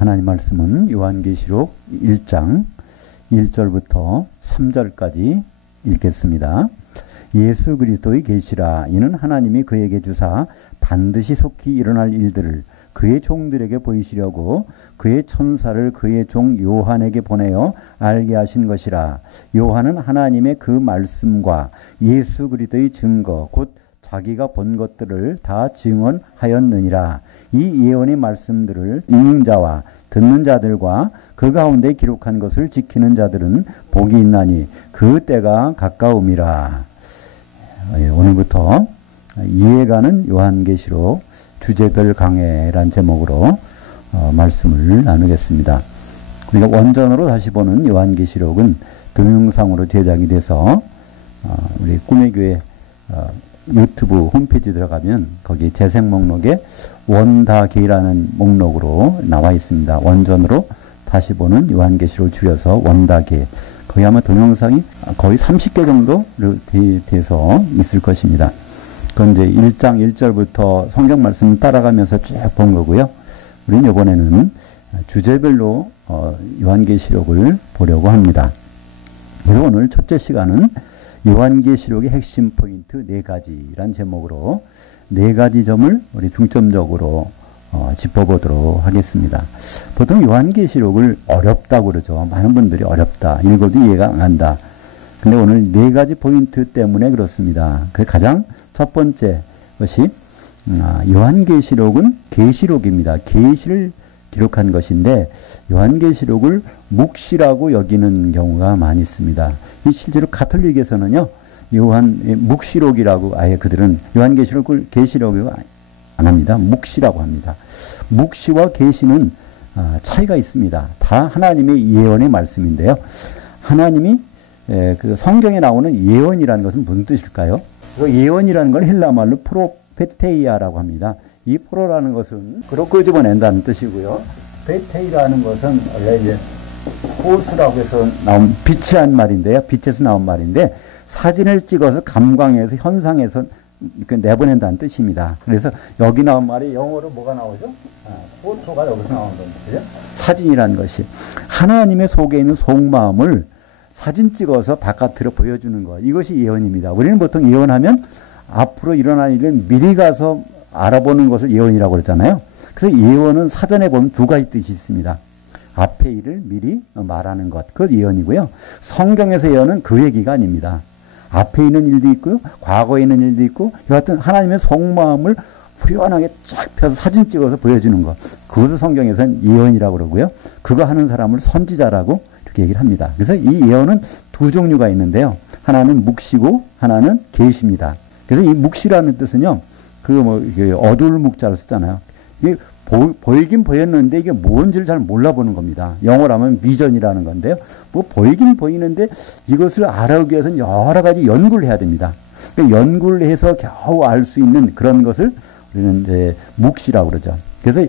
하나님 말씀은 요한계시록 1장 1절부터 3절까지 읽겠습니다. 예수 그리스도의 계시라. 이는 하나님이 그에게 주사 반드시 속히 일어날 일들을 그의 종들에게 보이시려고 그의 천사를 그의 종 요한에게 보내어 알게 하신 것이라. 요한은 하나님의 그 말씀과 예수 그리스도의 증거 곧 자기가 본 것들을 다 증언하였느니라. 이 예언의 말씀들을 읽는 자와 듣는 자들과 그 가운데 기록한 것을 지키는 자들은 복이 있나니 그 때가 가까움이라. 오늘부터 이해가는 요한계시록 주제별 강해란 제목으로 말씀을 나누겠습니다. 우리가 원전으로 다시 보는 요한계시록은 동영상으로 제작이 돼서 우리 꿈의 교회 유튜브 홈페이지 들어가면 거기 재생 목록에 원다계라는 목록으로 나와 있습니다. 원전으로 다시 보는 요한계시록을 줄여서 원다계. 거기 아마 동영상이 거의 30개 정도 돼서 있을 것입니다. 그건 이제 1장 1절부터 성경 말씀을 따라가면서 쭉 본 거고요. 우리는 이번에는 주제별로 요한계시록을 보려고 합니다. 그래서 오늘 첫째 시간은 요한계시록의 핵심 포인트 4가지란 제목으로 4가지 점을 우리 중점적으로 짚어보도록 하겠습니다. 보통 요한계시록을 어렵다고 그러죠. 많은 분들이 어렵다. 읽어도 이해가 안 간다. 근데 오늘 4가지 포인트 때문에 그렇습니다. 그 가장 첫 번째 것이 요한계시록은 계시록입니다. 계시를 기록한 것인데 요한계시록을 묵시라고 여기는 경우가 많이 있습니다. 실제로 가톨릭에서는요, 묵시록이라고 아예 그들은 요한계시록을 계시록이라고 안 합니다. 묵시라고 합니다. 묵시와 계시는 차이가 있습니다. 다 하나님의 예언의 말씀인데요. 하나님이 그 성경에 나오는 예언이라는 것은 무슨 뜻일까요? 그 예언이라는 건 헬라말로 프로페테이아라고 합니다. 이 프로라는 것은 그로 끄집어낸다는 뜻이고요. 베테이라는 것은 원래 이제 포스라고 해서 나온 빛이란 말인데요. 빛에서 나온 말인데 사진을 찍어서 감광해서 현상해서 내보낸다는 뜻입니다. 그래서 여기 나온 말이 영어로 뭐가 나오죠? 포토가 여기서 나온 겁니다. 사진이라는 것이 하나님의 속에 있는 속마음을 사진 찍어서 바깥으로 보여주는 것. 이것이 예언입니다. 우리는 보통 예언하면 앞으로 일어날 일을 미리 가서 알아보는 것을 예언이라고 그랬잖아요. 그래서 예언은 사전에 보면 2가지 뜻이 있습니다. 앞에 일을 미리 말하는 것. 그것 예언이고요. 성경에서 예언은 그 얘기가 아닙니다. 앞에 있는 일도 있고요. 과거에 있는 일도 있고 여하튼 하나님의 속마음을 후련하게 쫙 펴서 사진 찍어서 보여주는 것. 그것을 성경에서는 예언이라고 그러고요. 그거 하는 사람을 선지자라고 이렇게 얘기를 합니다. 그래서 이 예언은 2 종류가 있는데요. 하나는 묵시고 하나는 계시입니다. 그래서 이 묵시라는 뜻은요. 어두울 묵자를 쓰잖아요. 이게 보이긴 보였는데 이게 뭔지를 잘 몰라보는 겁니다. 영어로 하면 비전이라는 건데요. 보이긴 보이는데 이것을 알아보기 위해서는 여러 가지 연구를 해야 됩니다. 그러니까 연구를 해서 겨우 알 수 있는 그런 것을 우리는 이제 묵시라고 그러죠. 그래서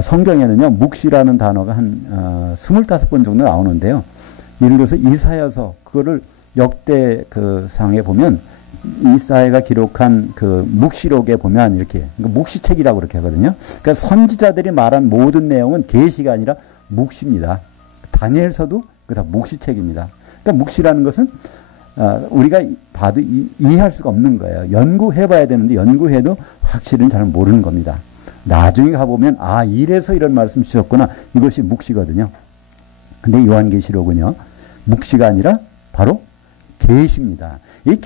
성경에는요, 묵시라는 단어가 한 25번 정도 나오는데요. 예를 들어서 이사야서 그거를 역대 그 상에 보면 이사야가 기록한 그 묵시록에 보면 이렇게 묵시책이라고 그렇게 하거든요. 그러니까 선지자들이 말한 모든 내용은 계시가 아니라 묵시입니다. 다니엘서도 그 다 묵시책입니다. 그러니까 묵시라는 것은 우리가 봐도 이해할 수가 없는 거예요. 연구해봐야 되는데 연구해도 확실히는 잘 모르는 겁니다. 나중에 가보면 이래서 이런 말씀 주셨구나. 이것이 묵시거든요. 근데 요한계시록은요, 묵시가 아니라 바로 계시입니다. 이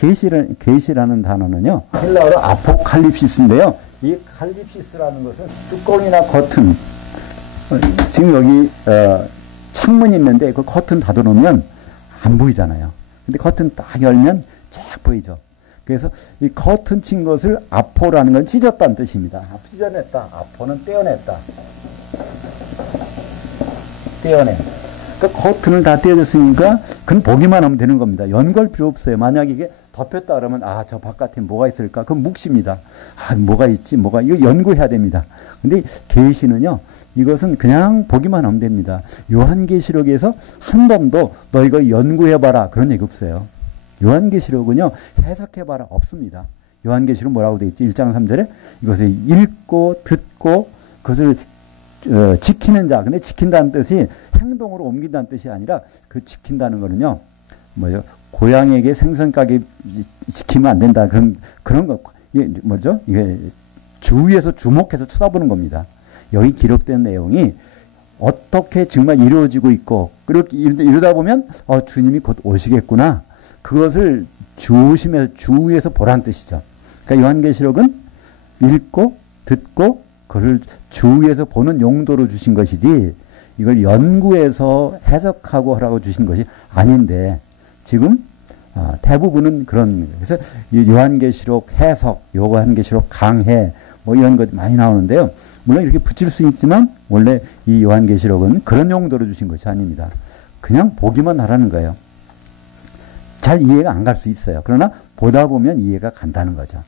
계시라는 단어는요, 헬라어로 아포칼립시스인데요. 이 칼립시스라는 것은 뚜껑이나 커튼, 지금 여기 창문이 있는데 그 커튼 닫아놓으면 안 보이잖아요. 근데 커튼 딱 열면 쫙 보이죠. 그래서 이 커튼 친 것을 아포라는 건 찢었다는 뜻입니다. 찢어냈다. 아포는 떼어냈다. 떼어내. 그 커튼을 다 떼어졌으니까 그건 보기만 하면 되는 겁니다. 연구할 필요 없어요. 만약에 이게 덮였다 그러면 저 바깥에 뭐가 있을까? 그건 묵시입니다. 뭐가 있지? 이거 연구해야 됩니다. 근데 계시는요, 이것은 그냥 보기만 하면 됩니다. 요한계시록에서 한 번도 너 이거 연구해봐라 그런 얘기 없어요. 요한계시록은요, 해석해봐라 없습니다. 요한계시록 뭐라고 되어 있지? 1장 3절에 이것을 읽고 듣고 그것을 지키는 자. 근데 지킨다는 뜻이 행동으로 옮긴다는 뜻이 아니라 그 지킨다는 거는요. 뭐요? 고양이에게 생선가게 지키면 안 된다. 그런 거. 이게 뭐죠? 이게 주위에서 주목해서 쳐다보는 겁니다. 여기 기록된 내용이 어떻게 정말 이루어지고 있고, 그렇게 이러다 보면, 주님이 곧 오시겠구나. 그것을 조심해서 주위에서 보란 뜻이죠. 그러니까 요한계시록은 읽고, 듣고, 그걸 주위에서 보는 용도로 주신 것이지, 이걸 연구해서 해석하고 하라고 주신 것이 아닌데, 지금, 대부분은 그런, 그래서 요한계시록 해석, 요한계시록 강해, 뭐 이런 것 많이 나오는데요. 물론 이렇게 붙일 수 있지만 원래 이 요한계시록은 그런 용도로 주신 것이 아닙니다. 그냥 보기만 하라는 거예요. 잘 이해가 안 갈 수 있어요. 그러나 보다 보면 이해가 간다는 거죠.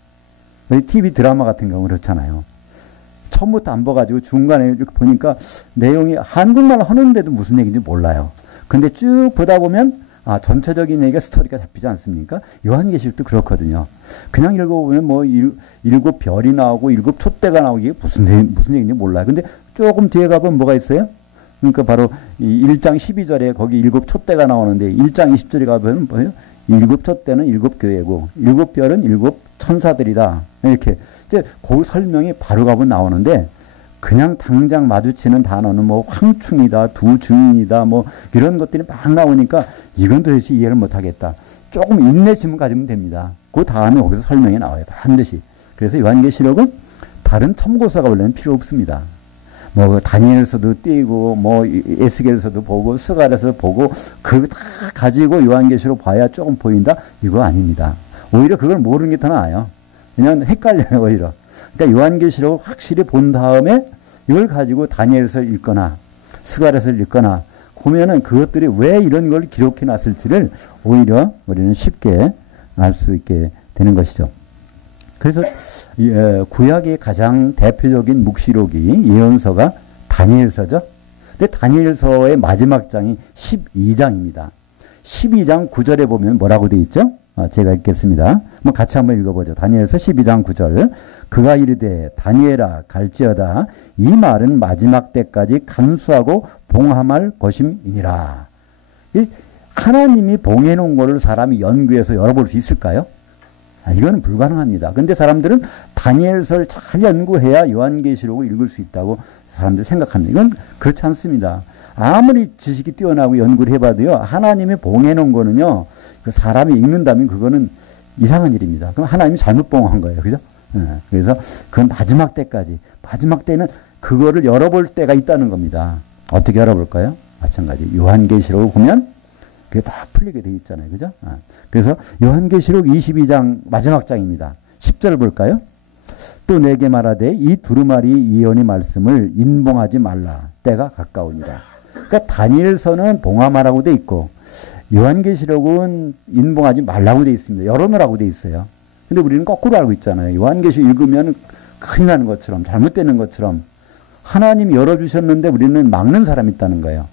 TV 드라마 같은 경우 그렇잖아요. 처음부터 안 봐가지고 중간에 이렇게 보니까 내용이 한국말 하는데도 무슨 얘기인지 몰라요. 근데 쭉 보다 보면 전체적인 얘기가 스토리가 잡히지 않습니까? 요한계시록도 그렇거든요. 그냥 읽어보면 뭐 일곱 별이 나오고 일곱 촛대가 나오고 이게 무슨 얘기인지 몰라요. 근데 조금 뒤에 가보면 뭐가 있어요? 그러니까 바로 이 1장 12절에 거기 일곱 촛대가 나오는데 1장 20절에 가보면 뭐예요? 일곱 촛대는 일곱 교회고 일곱 별은 일곱 천사들이다. 이렇게 이제 그 설명이 바로 가보면 나오는데 그냥 당장 마주치는 단어는 뭐 황충이다, 두 증인이다, 뭐 이런 것들이 막 나오니까 이건 도대체 이해를 못하겠다. 조금 인내심을 가지면 됩니다. 그 다음에 거기서 설명이 나와요. 반드시. 그래서 요한계시록은 다른 참고서가 원래는 필요 없습니다. 뭐 다니엘서도 띄고 뭐 에스겔서도 보고 스가랴서도 보고 그거 다 가지고 요한계시록 봐야 조금 보인다? 이거 아닙니다. 오히려 그걸 모르는 게 더 나아요. 그냥 헷갈려요, 오히려. 그러니까 요한계시록을 확실히 본 다음에 이걸 가지고 다니엘서를 읽거나 스가랴서를 읽거나 보면은 그것들이 왜 이런 걸 기록해 놨을지를 오히려 우리는 쉽게 알 수 있게 되는 것이죠. 그래서 구약의 가장 대표적인 묵시록이 예언서가 다니엘서죠. 근데 다니엘서의 마지막 장이 12장입니다. 12장 9절에 보면 뭐라고 되어 있죠? 제가 읽겠습니다. 한번 같이 한번 읽어보죠. 다니엘서 12장 9절. 그가 이르되 다니엘아 갈지어다 이 말은 마지막 때까지 감수하고 봉함할 것임이니라. 하나님이 봉해놓은 것을 사람이 연구해서 열어볼 수 있을까요? 이거는 불가능합니다. 근데 사람들은 다니엘서를 잘 연구해야 요한계시록을 읽을 수 있다고 사람들이 생각합니다. 이건 그렇지 않습니다. 아무리 지식이 뛰어나고 연구를 해봐도요, 하나님이 봉해놓은 거는요, 그 사람이 읽는다면 그거는 이상한 일입니다. 그럼 하나님이 잘못 봉한 거예요. 그죠? 그래서 그건 마지막 때까지. 마지막 때는 그거를 열어볼 때가 있다는 겁니다. 어떻게 열어볼까요? 마찬가지. 요한계시록을 보면 그게 다 풀리게 돼 있잖아요. 그죠? 그래서 요한계시록 22장 마지막 장입니다. 10절을 볼까요? 또 내게 말하되 이 두루마리 예언의 말씀을 인봉하지 말라. 때가 가까우니라. 그러니까 다니엘서는 봉함하라고 돼 있고 요한계시록은 인봉하지 말라고 돼 있습니다. 열어놓으라고 돼 있어요. 근데 우리는 거꾸로 알고 있잖아요. 요한계시록 읽으면 큰일 나는 것처럼 잘못되는 것처럼 하나님이 열어주셨는데 우리는 막는 사람이 있다는 거예요.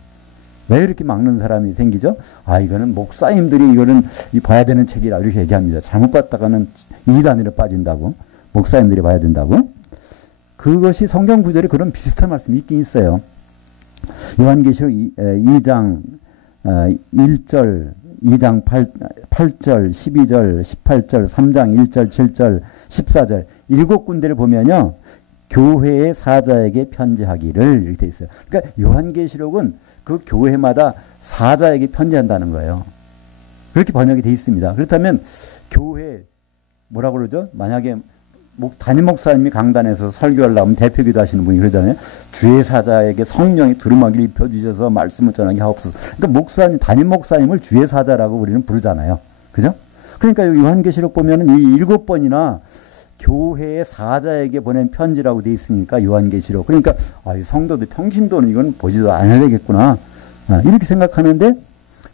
왜 이렇게 막는 사람이 생기죠? 이거는 목사님들이 이거는 봐야 되는 책이라 이렇게 얘기합니다. 잘못 봤다가는 이단으로 빠진다고. 목사님들이 봐야 된다고. 그것이 성경 구절에 그런 비슷한 말씀이 있긴 있어요. 요한계시록 2장 1절, 2장 8절, 12절, 18절, 3장 1절, 7절, 14절 7군데를 보면요. 교회의 사자에게 편지하기를 이렇게 돼 있어요. 그러니까 요한계시록은 그 교회마다 사자에게 편지한다는 거예요. 그렇게 번역이 돼 있습니다. 그렇다면 교회 뭐라고 그러죠? 만약에 담임 목사님이 강단에서 설교하려면 대표기도 하시는 분이 그러잖아요. 주의 사자에게 성령이 두루마기를 입혀주셔서 말씀을 전하게 하옵소서. 그러니까 목사님, 담임 목사님을 주의 사자라고 우리는 부르잖아요. 그죠? 그러니까 여기 요한계시록 보면은 이 7번이나 교회의 사자에게 보낸 편지라고 돼 있으니까 요한계시록. 그러니까 이 성도들 평신도는 이건 보지도 않아야 되겠구나. 이렇게 생각하는데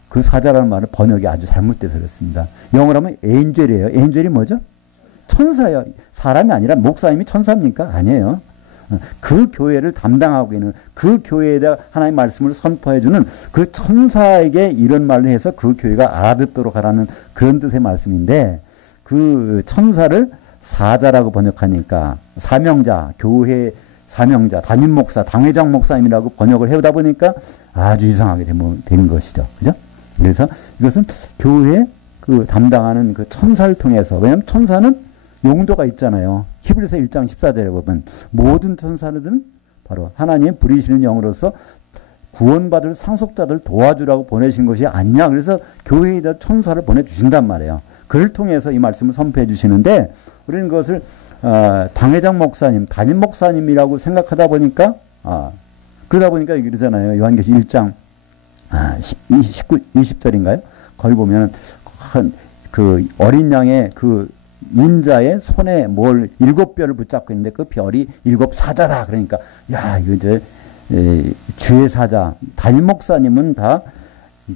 그 사자라는 말은 번역이 아주 잘못돼서 그렇습니다. 영어로 하면 엔젤이에요. 엔젤이 뭐죠? 천사예요. 사람이 아니라 목사님이 천사입니까? 아니에요. 그 교회를 담당하고 있는 그 교회에다 하나님의 말씀을 선포해주는 그 천사에게 이런 말을 해서 그 교회가 알아듣도록 하라는 그런 뜻의 말씀인데 그 천사를 사자라고 번역하니까 사명자, 교회 사명자, 담임 목사, 당회장 목사님이라고 번역을 해오다 보니까 아주 이상하게 된 것이죠. 그죠? 그래서 이것은 교회 그 담당하는 그 천사를 통해서, 왜냐하면 천사는 용도가 있잖아요. 히브리서 1장 14절에 보면 모든 천사들은 바로 하나님 부리시는 영으로서 구원받을 상속자들 도와주라고 보내신 것이 아니냐. 그래서 교회에다 천사를 보내주신단 말이에요. 그를 통해서 이 말씀을 선포해 주시는데 우리는 그것을 당회장 목사님, 담임 목사님이라고 생각하다 보니까 그러다 보니까 그러잖아요. 요한계시 1장 20절인가요? 거기 보면 그 어린 양의 그 인자의 손에 뭘 7별을 붙잡고 있는데 그 별이 7사자다. 그러니까 야 이거 이제 주의 사자, 담임 목사님은 다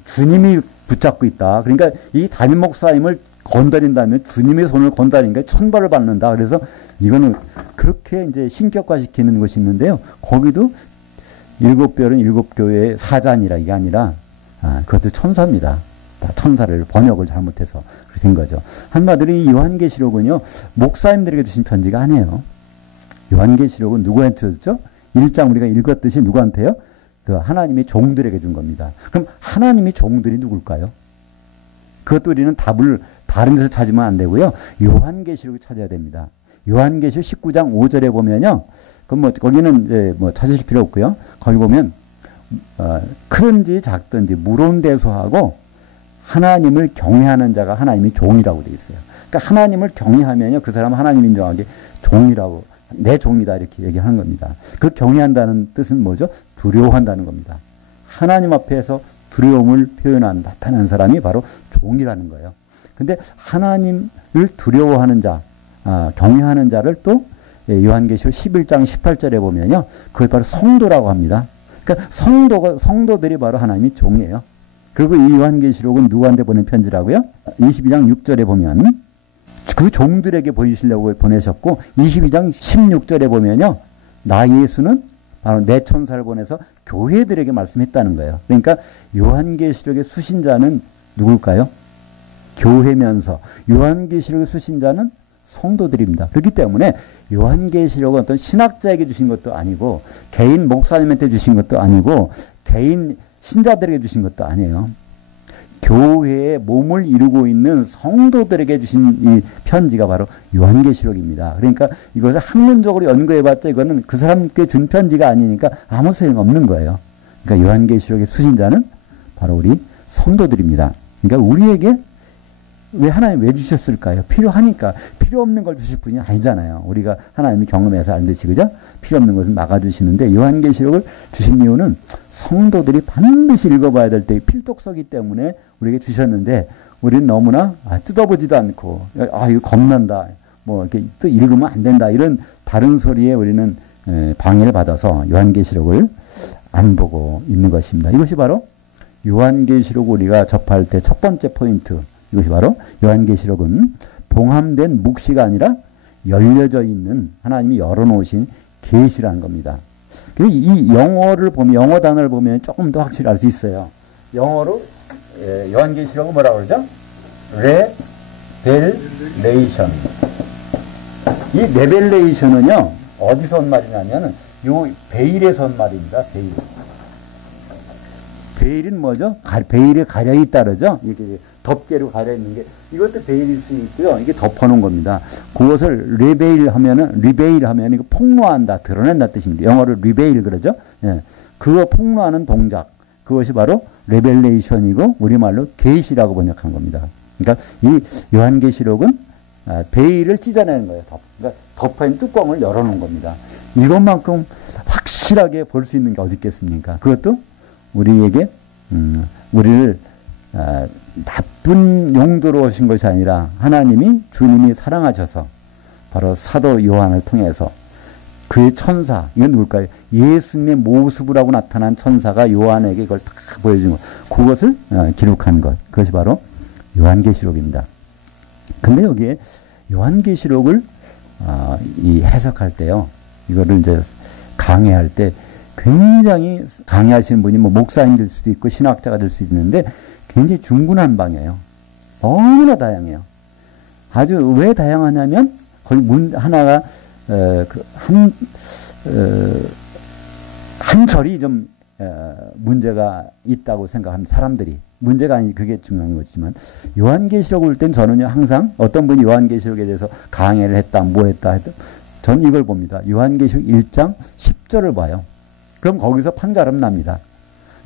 주님이 붙잡고 있다. 그러니까 이 담임 목사님을 건드린다면 주님의 손을 건드리니까 천벌을 받는다. 그래서 이거는 그렇게 이제 신격화시키는 것이 있는데요. 거기도 7별은 7교회의 사자니라 이게 아니라 그것도 천사입니다. 다 천사를 번역을 잘못해서 그렇게 된 거죠. 한마디로 이 요한계시록은요. 목사님들에게 주신 편지가 아니에요. 요한계시록은 누구한테 줬죠? 1장 우리가 읽었듯이 누구한테요? 그 하나님의 종들에게 준 겁니다. 그럼 하나님의 종들이 누굴까요? 그것도 우리는 답을 다른 데서 찾으면 안 되고요. 요한계시록을 찾아야 됩니다. 요한계시록 19장 5절에 보면요. 그럼 거기는 이제 찾으실 필요 없고요. 거기 보면 크든지 작든지 무론대소하고 하나님을 경외하는 자가 하나님의 종이라고 되어 있어요. 그러니까 하나님을 경외하면요. 그 사람은 하나님 인정하게 종이라고, 내 종이다 이렇게 얘기하는 겁니다. 그 경외한다는 뜻은 뭐죠? 두려워한다는 겁니다. 하나님 앞에서 두려움을 나타내는 사람이 바로 종이라는 거예요. 근데 하나님을 두려워하는 자, 경외하는 자를 또 요한계시록 11장 18절에 보면요. 그게 바로 성도라고 합니다. 그러니까 성도들이 바로 하나님의 종이에요. 그리고 이 요한계시록은 누구한테 보낸 편지라고요? 22장 6절에 보면 그 종들에게 보이시려고 보내셨고 22장 16절에 보면요. 나 예수는 바로 내 천사를 보내서 교회들에게 말씀했다는 거예요. 그러니까 요한계시록의 수신자는 누굴까요? 교회면서 요한계시록의 수신자는 성도들입니다. 그렇기 때문에 요한계시록은 어떤 신학자에게 주신 것도 아니고 개인 목사님한테 주신 것도 아니고 개인 신자들에게 주신 것도 아니에요. 교회의 몸을 이루고 있는 성도들에게 주신 이 편지가 바로 요한계시록입니다. 그러니까 이것을 학문적으로 연구해봤자 이거는 그 사람께 준 편지가 아니니까 아무 소용없는 거예요. 그러니까 요한계시록의 수신자는 바로 우리 성도들입니다. 그러니까 우리에게 하나님 왜 주셨을까요? 필요하니까. 필요 없는 걸 주실 분이 아니잖아요. 우리가 하나님이 경험해서 알듯이, 그죠? 필요 없는 것은 막아주시는데 요한계시록을 주신 이유는 성도들이 반드시 읽어봐야 될 때 필독서기 때문에 우리에게 주셨는데 우리는 너무나 뜯어보지도 않고 이거 겁난다. 이렇게 또 읽으면 안 된다. 이런 다른 소리에 우리는 방해를 받아서 요한계시록을 안 보고 있는 것입니다. 이것이 바로 요한계시록 우리가 접할 때 첫 번째 포인트. 이것이 바로 요한계시록은 봉함된 묵시가 아니라 열려져 있는 하나님이 열어놓으신 계시라는 겁니다. 이 영어를 보면, 영어 단어를 보면 조금 더 확실히 알 수 있어요. 영어로 요한계시록은 뭐라고 그러죠? 레벨레이션. 이 레벨레이션은요 어디서 온 말이냐면 요 베일에서 온 말입니다. 베일. 베일은 뭐죠? 베일에 가려 있다 그러죠? 이렇게 덮개로 가려 있는 게 이것도 베일일 수 있고요. 이게 덮어놓은 겁니다. 그것을 리베일 하면 이거 폭로한다, 드러낸다 뜻입니다. 영어로 리베일 그러죠? 예. 그거 폭로하는 동작. 그것이 바로 레벨레이션이고 우리말로 계시라고 번역한 겁니다. 그러니까 이 요한계시록은 베일을 찢어내는 거예요. 그러니까 덮어있는 뚜껑을 열어놓은 겁니다. 이것만큼 확실하게 볼 수 있는 게 어디 있겠습니까? 그것도 우리에게 우리를 나쁜 용도로 오신 것이 아니라 하나님이 주님이 사랑하셔서 바로 사도 요한을 통해서 그의 천사, 이건 누굴까요? 예수님의 모습을 하고 나타난 천사가 요한에게 이걸 다 보여준 것, 그것을 기록한 것, 그것이 바로 요한계시록입니다. 근데 여기에 요한계시록을 이 해석할 때요, 이거를 이제 강해할 때 굉장히 강의하시는 분이 목사님 될 수도 있고 신학자가 될 수도 있는데 굉장히 중구난방이에요. 너무나 다양해요. 아주 왜 다양하냐면 거기 하나가 한 절이 좀 문제가 있다고 생각합니다. 사람들이. 문제가 아니 그게 중요한 거지만 요한계시록을 볼 땐 저는요 항상 어떤 분이 요한계시록에 대해서 강해를 했다 뭐 했다 해도 전 이걸 봅니다. 요한계시록 1장 10절을 봐요. 그럼 거기서 판가름 납니다.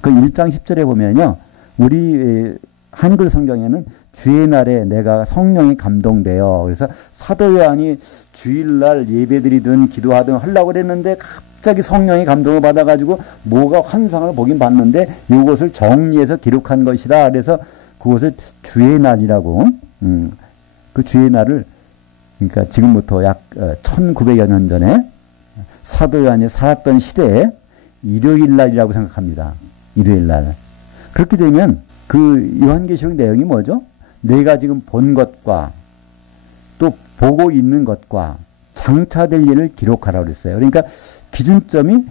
그 1장 10절에 보면요. 우리 한글 성경에는 주의 날에 내가 성령이 감동되어 그래서 사도 요한이 주일날 예배드리든 기도하든 하려고 그랬는데 갑자기 성령이 감동을 받아가지고 뭐가 환상을 보긴 봤는데 이것을 정리해서 기록한 것이다. 그래서 그것을 주의 날이라고 그 주의 날을 그러니까 지금부터 약 1900여 년 전에 사도 요한이 살았던 시대에 일요일 날이라고 생각합니다. 일요일 날. 그렇게 되면 그 요한계시록 내용이 뭐죠? 내가 지금 본 것과 또 보고 있는 것과 장차될 일을 기록하라고 그랬어요. 그러니까 기준점이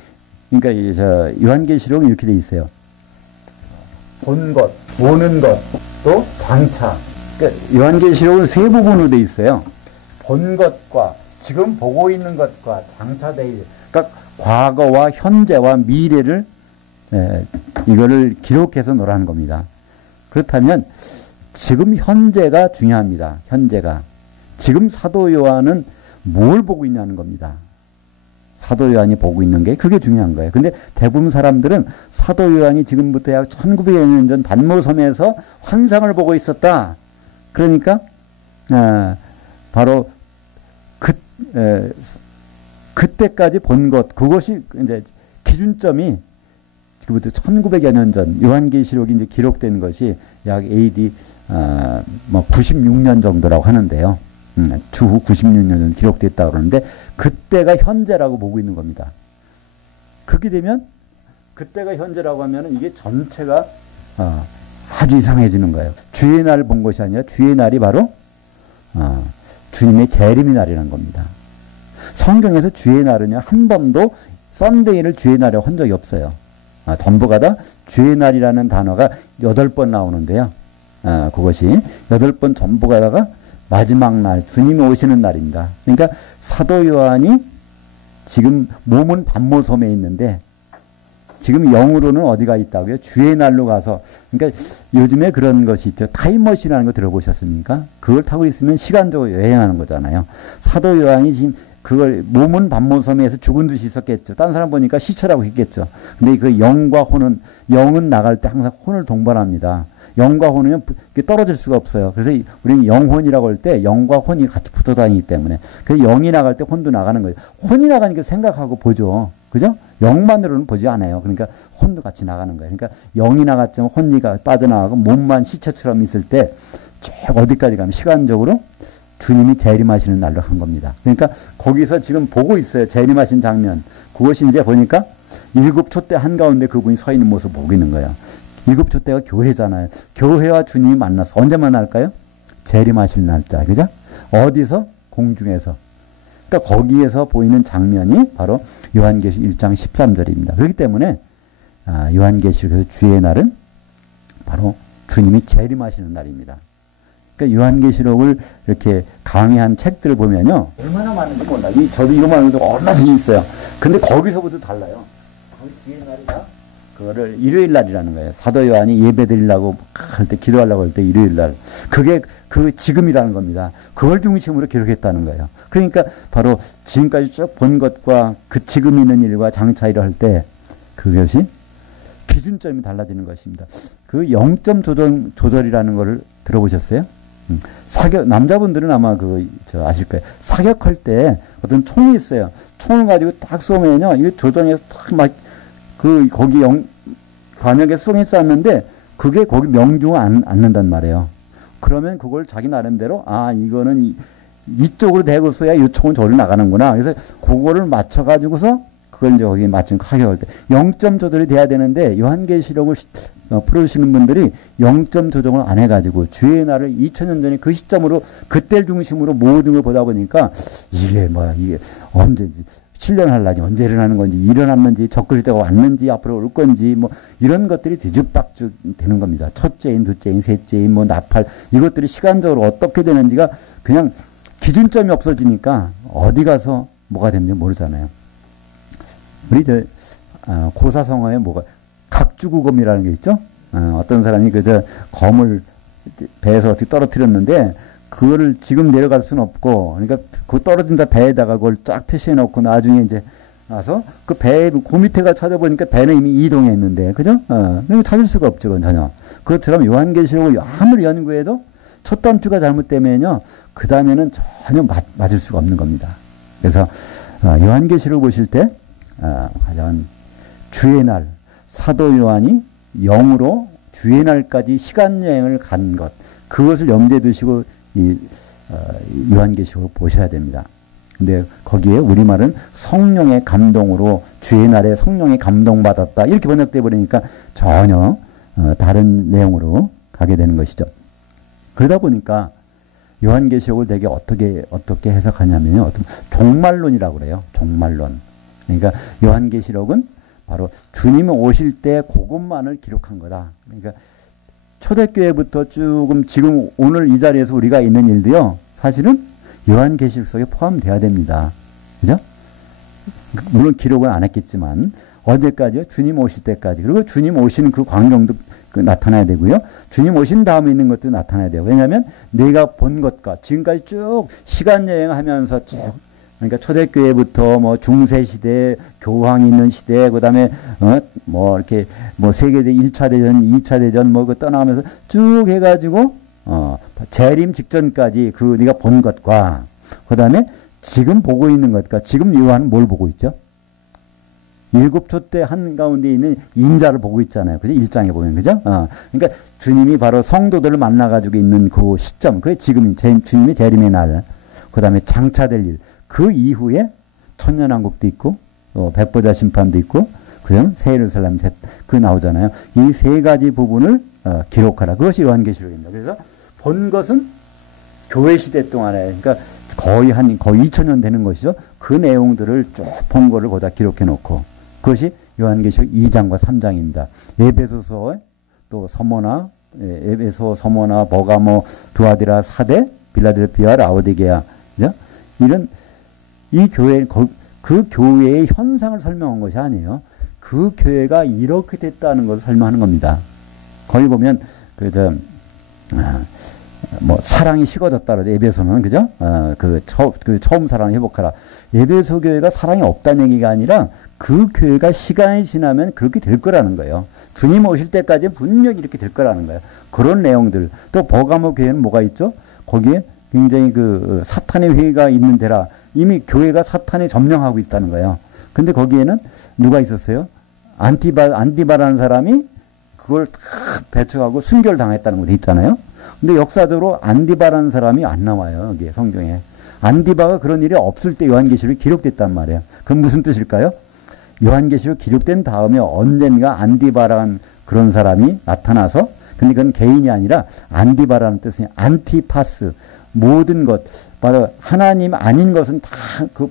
그러니까 요한계시록은 이렇게 돼 있어요. 본 것, 보는 것, 또 장차. 그러니까 요한계시록은 세 부분으로 돼 있어요. 본 것과 지금 보고 있는 것과 장차될 일. 그러니까 과거와 현재와 미래를 이거를 기록해서 놓으라는 겁니다. 그렇다면 지금 현재가 중요합니다. 현재가. 지금 사도 요한은 뭘 보고 있냐는 겁니다. 사도 요한이 보고 있는 게 그게 중요한 거예요. 근데 대부분 사람들은 사도 요한이 지금부터 약 1900여 년 전 반모섬에서 환상을 보고 있었다. 그러니까 바로 그때까지 본 것, 그것이 이제 기준점이 지금부터 1900여 년 전 요한계시록이 이제 기록된 것이 약 AD 96년 정도라고 하는데요. 주후 96년 전 기록됐다고 그러는데 그때가 현재라고 보고 있는 겁니다. 그렇게 되면 그때가 현재라고 하면 이게 전체가 아주 이상해지는 거예요. 주의 날을 본 것이 아니라 주의 날이 바로 주님의 재림의 날이라는 겁니다. 성경에서 주의 날은요 한 번도 썬데이를 주의 날이라고 한 적이 없어요. 전부가 다 주의 날이라는 단어가 8번 나오는데요. 그것이 8번 전부가 다가 마지막 날 주님이 오시는 날입니다. 그러니까 사도 요한이 지금 몸은 반모섬에 있는데 지금 영으로는 어디가 있다고요? 주의 날로 가서. 그러니까 요즘에 그런 것이 있죠. 타임머신이라는 거 들어보셨습니까? 그걸 타고 있으면 시간적으로 여행하는 거잖아요. 사도 요한이 지금 그걸 몸은 반모섬에서 죽은 듯이 있었겠죠. 딴 사람 보니까 시체라고 했겠죠. 근데 그 영과 혼은 영은 나갈 때 항상 혼을 동반합니다. 영과 혼은 떨어질 수가 없어요. 그래서 우리는 영혼이라고 할 때 영과 혼이 같이 붙어 다니기 때문에 그래서 영이 나갈 때 혼도 나가는 거예요. 혼이 나가니까 생각하고 보죠. 그죠? 영만으로는 보지 않아요. 그러니까 혼도 같이 나가는 거예요. 그러니까 영이 나갔지만 혼이가 빠져나가고 몸만 시체처럼 있을 때 쭉 어디까지 가면 시간적으로 주님이 재림하시는 날로 한 겁니다. 그러니까 거기서 지금 보고 있어요. 재림하신 장면. 그것이 이제 보니까 7촛대 한가운데 그분이 서 있는 모습을 보고 있는 거예요. 7촛대가 교회잖아요. 교회와 주님이 만나서 언제 만날까요? 재림하실 날짜. 그죠? 어디서? 공중에서. 그러니까 거기에서 보이는 장면이 바로 요한계시록 1장 13절입니다. 그렇기 때문에 요한계시록에서 주의 날은 바로 주님이 재림하시는 날입니다. 그러니까 요한계시록을 이렇게 강의한 책들을 보면요. 얼마나 많은지 몰라. 저도 이거만 해도 얼마든지 있어요. 근데 거기서부터 달라요. 주의 날이다. 그거를 일요일 날이라는 거예요. 사도 요한이 예배 드리려고 할 때, 기도하려고 할 때 일요일 날. 그게 그 지금이라는 겁니다. 그걸 중심으로 기록했다는 거예요. 그러니까 바로 지금까지 쭉 본 것과 그 지금 있는 일과 장차 일을 할 때 그것이 기준점이 달라지는 것입니다. 그 0점 조절이라는 걸 들어보셨어요? 남자분들은 아마 아실 거예요. 사격할 때 어떤 총이 있어요. 총을 가지고 딱 쏘면요. 이게 조정해서 딱 거기 관역에 쏘게 쐈는데 그게 거기 명중을 않는단 말이에요. 그러면 그걸 자기 나름대로 이거는 이쪽으로 대고 쏘야 이 총은 저리로 나가는구나. 그래서 그거를 맞춰가지고서 그걸 이제 거기에 맞춘 사격할 때 0점 조절이 돼야 되는데 요한계시록을 풀어주시는 분들이 0점 조정을 안 해가지고 주의 날을 2000년 전에 그 시점으로 그때를 중심으로 모든 걸 보다 보니까 이게 언제지 7년 할라니 언제 일어나는 건지 일어났는지 적그리 때가 왔는지 앞으로 올 건지 이런 것들이 뒤죽박죽 되는 겁니다. 첫째인, 둘째인, 셋째인, 나팔 이것들이 시간적으로 어떻게 되는지가 그냥 기준점이 없어지니까 어디 가서 뭐가 되는지 모르잖아요. 우리 고사성어에 뭐가 각주구검이라는 게 있죠. 어떤 사람이 그저 검을 배에서 어떻게 떨어뜨렸는데 그거를 지금 내려갈 수는 없고, 그러니까 그 떨어진다 배에다가 그걸 쫙 표시해 놓고 나중에 이제 와서 그 배, 그 밑에가 찾아보니까 배는 이미 이동해 있는데, 그죠? 그리고 찾을 수가 없죠, 그건 전혀. 그것처럼 요한계시록을 아무리 연구해도 첫 단추가 잘못되면요, 그 다음에는 전혀 맞을 수가 없는 겁니다. 그래서, 요한계시록 보실 때, 가장 주의 날, 사도 요한이 영으로 주의 날까지 시간여행을 간 것, 그것을 염두에 두시고 요한계시록을 보셔야 됩니다. 근데 거기에 우리말은 성령의 감동으로 주의 날에 성령의 감동받았다 이렇게 번역돼 버리니까 전혀 다른 내용으로 가게 되는 것이죠. 그러다 보니까 요한계시록을 되게 어떻게 해석하냐면요, 어떤 종말론이라고 그래요. 종말론. 그러니까 요한계시록은 바로 주님이 오실 때 그것만을 기록한 거다. 그러니까 초대교회부터 지금 오늘 이 자리에서 우리가 있는 일도요, 사실은 요한계시록 속에 포함돼야 됩니다. 그죠? 물론 기록은 안 했겠지만, 언제까지요? 주님 오실 때까지. 그리고 주님 오시는 그 광경도 나타나야 되고요. 주님 오신 다음에 있는 것도 나타나야 돼요. 왜냐하면 내가 본 것과 지금까지 쭉 시간여행 하면서 쭉, 그러니까 초대교회부터 뭐 중세시대, 교황이 있는 시대, 그 다음에, 이렇게, 세계대 1차 대전, 2차 대전, 떠나가면서 쭉 해가지고, 재림 직전까지 네가 본 것과, 그 다음에 지금 보고 있는 것과, 지금 요한은 뭘 보고 있죠? 일곱 촛대 한가운데 있는 인자를 보고 있잖아요. 그죠? 1장에 보면, 그죠? 그러니까 주님이 바로 성도들을 만나가지고 있는 그 시점, 그게 지금 주님이 재림의 날, 그 다음에 장차될 일, 그 이후에 천년왕국도 있고, 백보자 심판도 있고, 그다음 새 예루살렘 그 나오잖아요. 이 세 가지 부분을 기록하라. 그것이 요한계시록입니다. 그래서 본 것은 교회 시대 동안에, 그러니까 거의 2000년 되는 것이죠. 그 내용들을 쭉 본 거를 거기다 기록해 놓고, 그것이 요한계시록 2장과 3장입니다. 에베소서 또 서머나, 에베소, 서머나, 버가모, 두아디라, 사대, 빌라델피아, 라오디게아, 그죠? 이런 이 교회, 그 교회의 현상을 설명한 것이 아니에요. 그 교회가 이렇게 됐다는 것을 설명하는 겁니다. 거기 보면 사랑이 식어졌다. 에베소는, 그죠? 처음 사랑을 회복하라. 에베소 교회가 사랑이 없다는 얘기가 아니라 그 교회가 시간이 지나면 그렇게 될 거라는 거예요. 주님 오실 때까지 분명히 이렇게 될 거라는 거예요. 그런 내용들. 또 버가모 교회는 뭐가 있죠? 거기에 굉장히 사탄의 회의가 있는 데라 이미 교회가 사탄에 점령하고 있다는 거예요. 근데 거기에는 누가 있었어요? 안티바라는 사람이 그걸 다 배척하고 순교를 당했다는 거 돼 있잖아요. 근데 역사적으로 안디바라는 사람이 안 나와요. 여기 성경에. 안디바가 그런 일이 없을 때 요한계시록이 기록됐단 말이에요. 그건 무슨 뜻일까요? 요한계시록 기록된 다음에 언젠가 안디바라는 그런 사람이 나타나서, 근데 그건 개인이 아니라 안디바라는 뜻이 안티파스, 모든 것, 바로 하나님 아닌 것은 다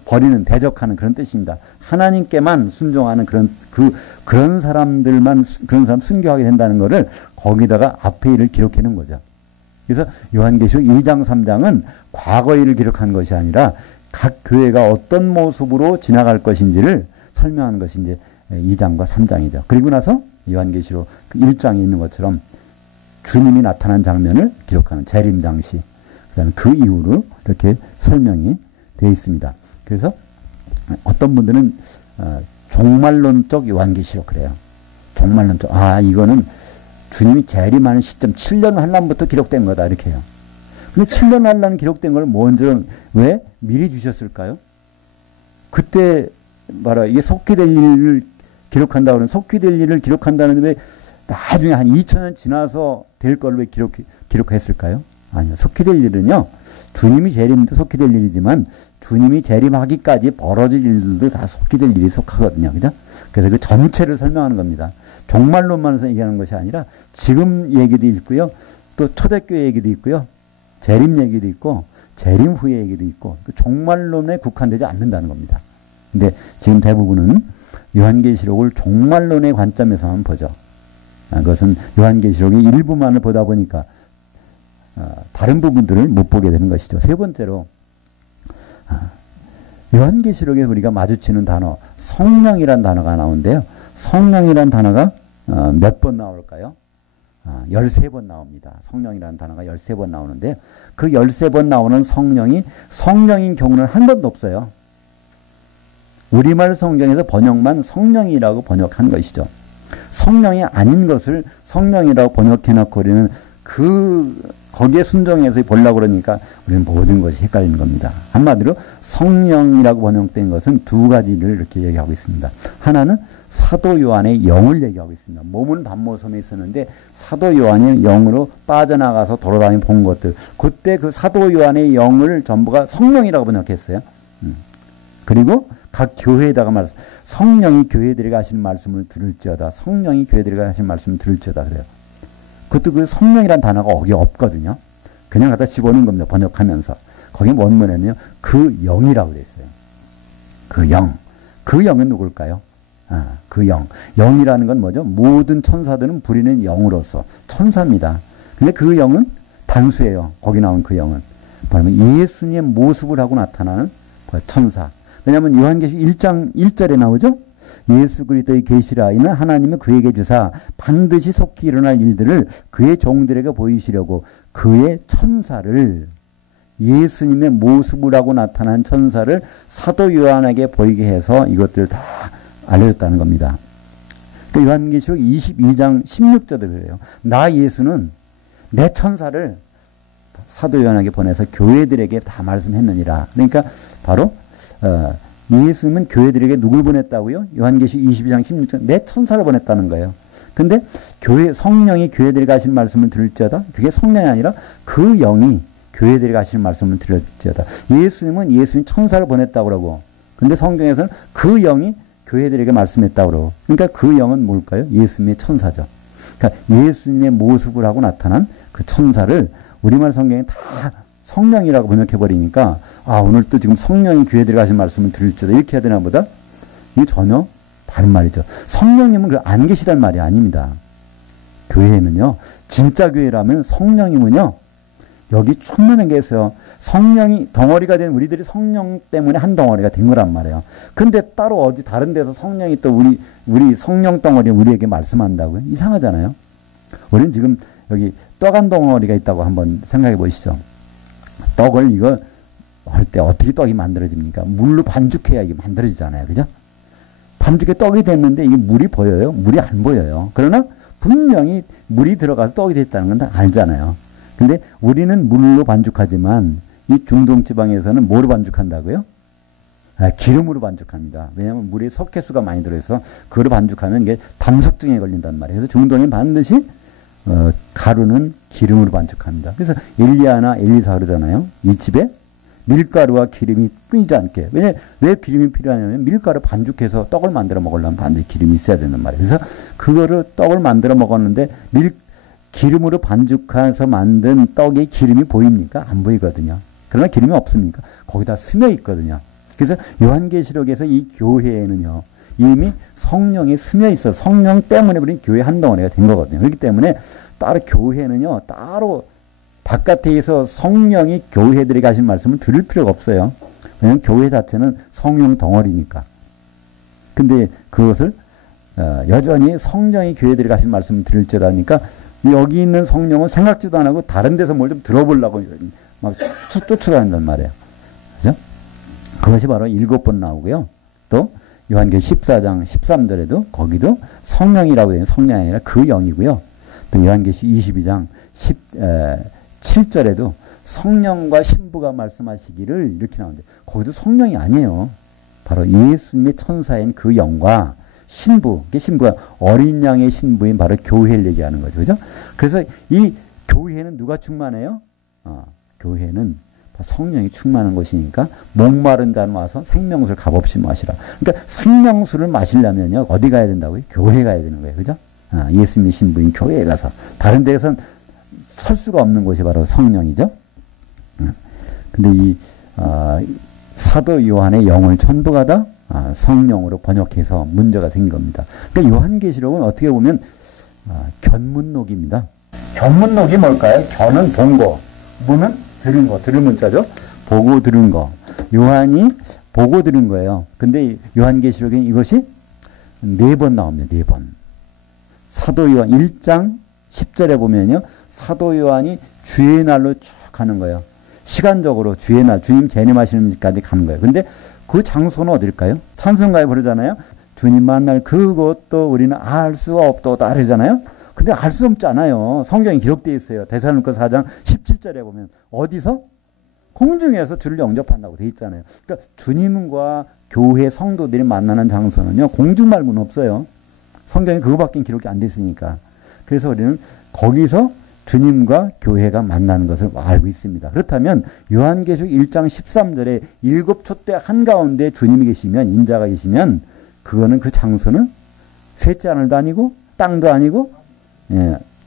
버리는, 대적하는 그런 뜻입니다. 하나님께만 순종하는 그런 사람 순교하게 된다는 것을 거기다가 앞에 일을 기록해 놓은 거죠. 그래서 요한계시록 2장, 3장은 과거의 일을 기록한 것이 아니라 각 교회가 어떤 모습으로 지나갈 것인지를 설명하는 것이 이제 2장과 3장이죠. 그리고 나서 요한계시록 1장에 있는 것처럼 주님이 나타난 장면을 기록하는 재림 장시, 그다음에 그 이후로 이렇게 설명이 되어 있습니다. 그래서 어떤 분들은 종말론적 요한계시록 그래요. 종말론적, 이거는 주님이 재림하는 시점 7년 환란부터 기록된 거다 이렇게 해요. 근데 7년 환란 기록된 걸 먼저 왜 미리 주셨을까요? 그때 말아 이게 속기될 일을 기록한다 그러면 속기될 일을 기록한다는데 왜 나중에 한 2000년 지나서 될 걸 왜 기록했을까요? 아니요. 속기될 일은요, 주님이 재림도 속기될 일이지만 주님이 재림하기까지 벌어질 일들도 다 속기될 일이 속하거든요. 그죠? 그래서 그 전체를 설명하는 겁니다. 종말론만 얘기하는 것이 아니라 지금 얘기도 있고요. 또 초대교회 얘기도 있고요. 재림 얘기도 있고 재림 후의 얘기도 있고 그 종말론에 국한되지 않는다는 겁니다. 근데 지금 대부분은 요한계시록을 종말론의 관점에서만 보죠. 그것은 요한계시록의 일부만을 보다 보니까 다른 부분들을 못 보게 되는 것이죠. 세 번째로 요한계시록에 우리가 마주치는 단어 성령이란 단어가 나오는데요. 성령이란 단어가 몇 번 나올까요? 13번 나옵니다. 성령이라는 단어가 13번 나오는데 그 13번 나오는 성령이 성령인 경우는 한 번도 없어요. 우리말 성경에서 번역만 성령이라고 번역한 것이죠. 성령이 아닌 것을 성령이라고 번역해놓고 우리는 거기에 순종해서 보려고 그러니까 우리는 모든 것이 헷갈리는 겁니다. 한마디로 성령이라고 번역된 것은 두 가지를 이렇게 얘기하고 있습니다. 하나는 사도 요한의 영을 얘기하고 있습니다. 몸은 반모섬에 있었는데 사도 요한이 영으로 빠져나가서 돌아다니 본 것들. 그때 그 사도 요한의 영을 전부가 성령이라고 번역했어요. 그리고 각 교회에다가 성령이 교회들에게 하시는 말씀을 들을지어다. 성령이 교회들에게 하시는 말씀을 들을지어다 그래요. 그것도 그 성령이란 단어가 거기 없거든요. 그냥 갖다 집어넣은 겁니다. 번역하면서. 거기 원문에는요. 그 영이라고 되어 있어요. 그 영. 그 영은 누굴까요? 그 영. 영이라는 건 뭐죠? 모든 천사들은 부리는 영으로서 천사입니다. 근데 그 영은 단수예요. 거기 나온 그 영은. 바로 예수님의 모습을 하고 나타나는 천사. 왜냐하면 요한계시록 1장 1절에 나오죠? 예수 그리스도의 계시라 이는 하나님은 그에게 주사 반드시 속히 일어날 일들을 그의 종들에게 보이시려고 그의 천사를 예수님의 모습을 하고 나타난 천사를 사도 요한에게 보이게 해서 이것들을 다 알려줬다는 겁니다. 그러니까 요한계시록 22장 16절도 그래요. 나 예수는 내 천사를 사도 요한에게 보내서 교회들에게 다 말씀했느니라. 그러니까 바로 예수님은 교회들에게 누굴 보냈다고요? 요한계시록 22장 16절 내 천사를 보냈다는 거예요. 근데 성령이 교회들에게 하신 말씀을 들을지어다. 그게 성령이 아니라 그 영이 교회들에게 하시는 말씀을 들을지어다. 예수님은 예수님 천사를 보냈다고 그러고 근데 성경에서는 그 영이 교회들에게 말씀했다고 그러고 그러니까 그 영은 뭘까요? 예수님의 천사죠. 그러니까 예수님의 모습을 하고 나타난 그 천사를 우리말 성경에 다 성령이라고 번역해버리니까 오늘 또 지금 성령이 교회들에게 하신 말씀을 들을지어다 이렇게 해야 되나 보다. 이게 전혀 다른 말이죠. 성령님은 안 계시단 말이 아닙니다. 교회에는요. 진짜 교회라면 성령님은요. 여기 충만한 게 있어요. 성령이 덩어리가 된 우리들이 성령 때문에 한 덩어리가 된 거란 말이에요. 근데 따로 어디 다른 데서 성령이 또 우리 성령 덩어리 우리에게 말씀한다고요? 이상하잖아요. 우리는 지금 여기 떡 한 덩어리가 있다고 한번 생각해 보시죠. 떡을 이거 할 때 어떻게 떡이 만들어집니까? 물로 반죽해야 이게 만들어지잖아요. 그죠? 반죽에 떡이 됐는데 이게 물이 보여요? 물이 안 보여요. 그러나 분명히 물이 들어가서 떡이 됐다는 건 다 알잖아요. 근데 우리는 물로 반죽하지만 이 중동 지방에서는 뭐로 반죽한다고요? 기름으로 반죽합니다. 왜냐하면 물에 석회수가 많이 들어있어 그거로 반죽하면 이게 담석증에 걸린단 말이에요. 그래서 중동에 반드시 가루는 기름으로 반죽합니다. 그래서 엘리야나 엘리사 그러잖아요. 이 집에 밀가루와 기름이 끊이지 않게. 왜 기름이 필요하냐면 밀가루 반죽해서 떡을 만들어 먹으려면 반드시 기름이 있어야 된단 말이에요. 그래서 그거를 떡을 만들어 먹었는데 기름으로 반죽해서 만든 떡에 기름이 보입니까? 안 보이거든요. 그러나 기름이 없습니까? 거기다 스며 있거든요. 그래서 요한계시록에서 이 교회에는요. 이미 성령이 스며 있어 성령 때문에 우리는 교회 한 덩어리가 된 거거든요. 그렇기 때문에 따로 교회는요. 따로 바깥에서 성령이 교회들에게 하신 말씀을 들을 필요가 없어요. 왜냐하면 교회 자체는 성령 덩어리니까. 근데 그것을 여전히 성령이 교회들에게 하신 말씀을 들을지어다 하니까 여기 있는 성령은 생각지도 안 하고 다른 데서 뭘 좀 들어보려고 막 쫓아다닌단 말이에요. 그죠? 그것이 바로 7번 나오고요. 또 요한계시록 14장 13절에도 거기도 성령이라고 되는 성령이 아니라 그 영이고요. 또 요한계시록 22장 7절에도 성령과 신부가 말씀하시기를 이렇게 나오는데 거기도 성령이 아니에요. 바로 예수님의 천사인 그 영과 신부, 신부가 어린 양의 신부인 바로 교회를 얘기하는 거죠. 그죠? 그래서 이 교회는 누가 충만해요? 교회는 성령이 충만한 것이니까 목마른 자는 와서 생명수를 값없이 마시라. 그러니까 생명수를 마시려면요. 어디 가야 된다고요? 교회 가야 되는 거예요. 그죠? 예수님의 신부인 교회에 가서. 다른 데에선 설 수가 없는 곳이 바로 성령이죠. 근데 이 사도 요한의 영을 전부가 다 성령으로 번역해서 문제가 생긴 겁니다. 그러니까 요한계시록은 어떻게 보면 견문록입니다. 견문록이 뭘까요? 견은 본 거, 문은 들은 거, 들은 문자죠. 보고 들은 거. 요한이 보고 들은 거예요. 근데 요한계시록에 이것이 4번 나옵니다. 4번. 사도 요한 1장 10절에 보면요. 사도 요한이 주의 날로 쭉 가는 거예요. 시간적으로 주의 날, 주님 재림하시는 데까지 가는 거예요. 근데 그 장소는 어딜까요? 찬송가에 부르잖아요. 주님 만날 그것도 우리는 알 수 없도다 그러잖아요. 근데 알 수 없잖아요. 성경에 기록되어 있어요. 데살로니가 4장 17절에 보면 어디서? 공중에서 주를 영접한다고 되어 있잖아요. 그러니까 주님과 교회 성도들이 만나는 장소는요. 공중 말고는 없어요. 성경에 그거밖에 기록이 안 됐으니까. 그래서 우리는 거기서 주님과 교회가 만나는 것을 알고 있습니다. 그렇다면 요한계시록 1장 13절에 7촛대 한가운데 주님이 계시면 인자가 계시면 그거는 그 장소는 셋째 하늘도 아니고 땅도 아니고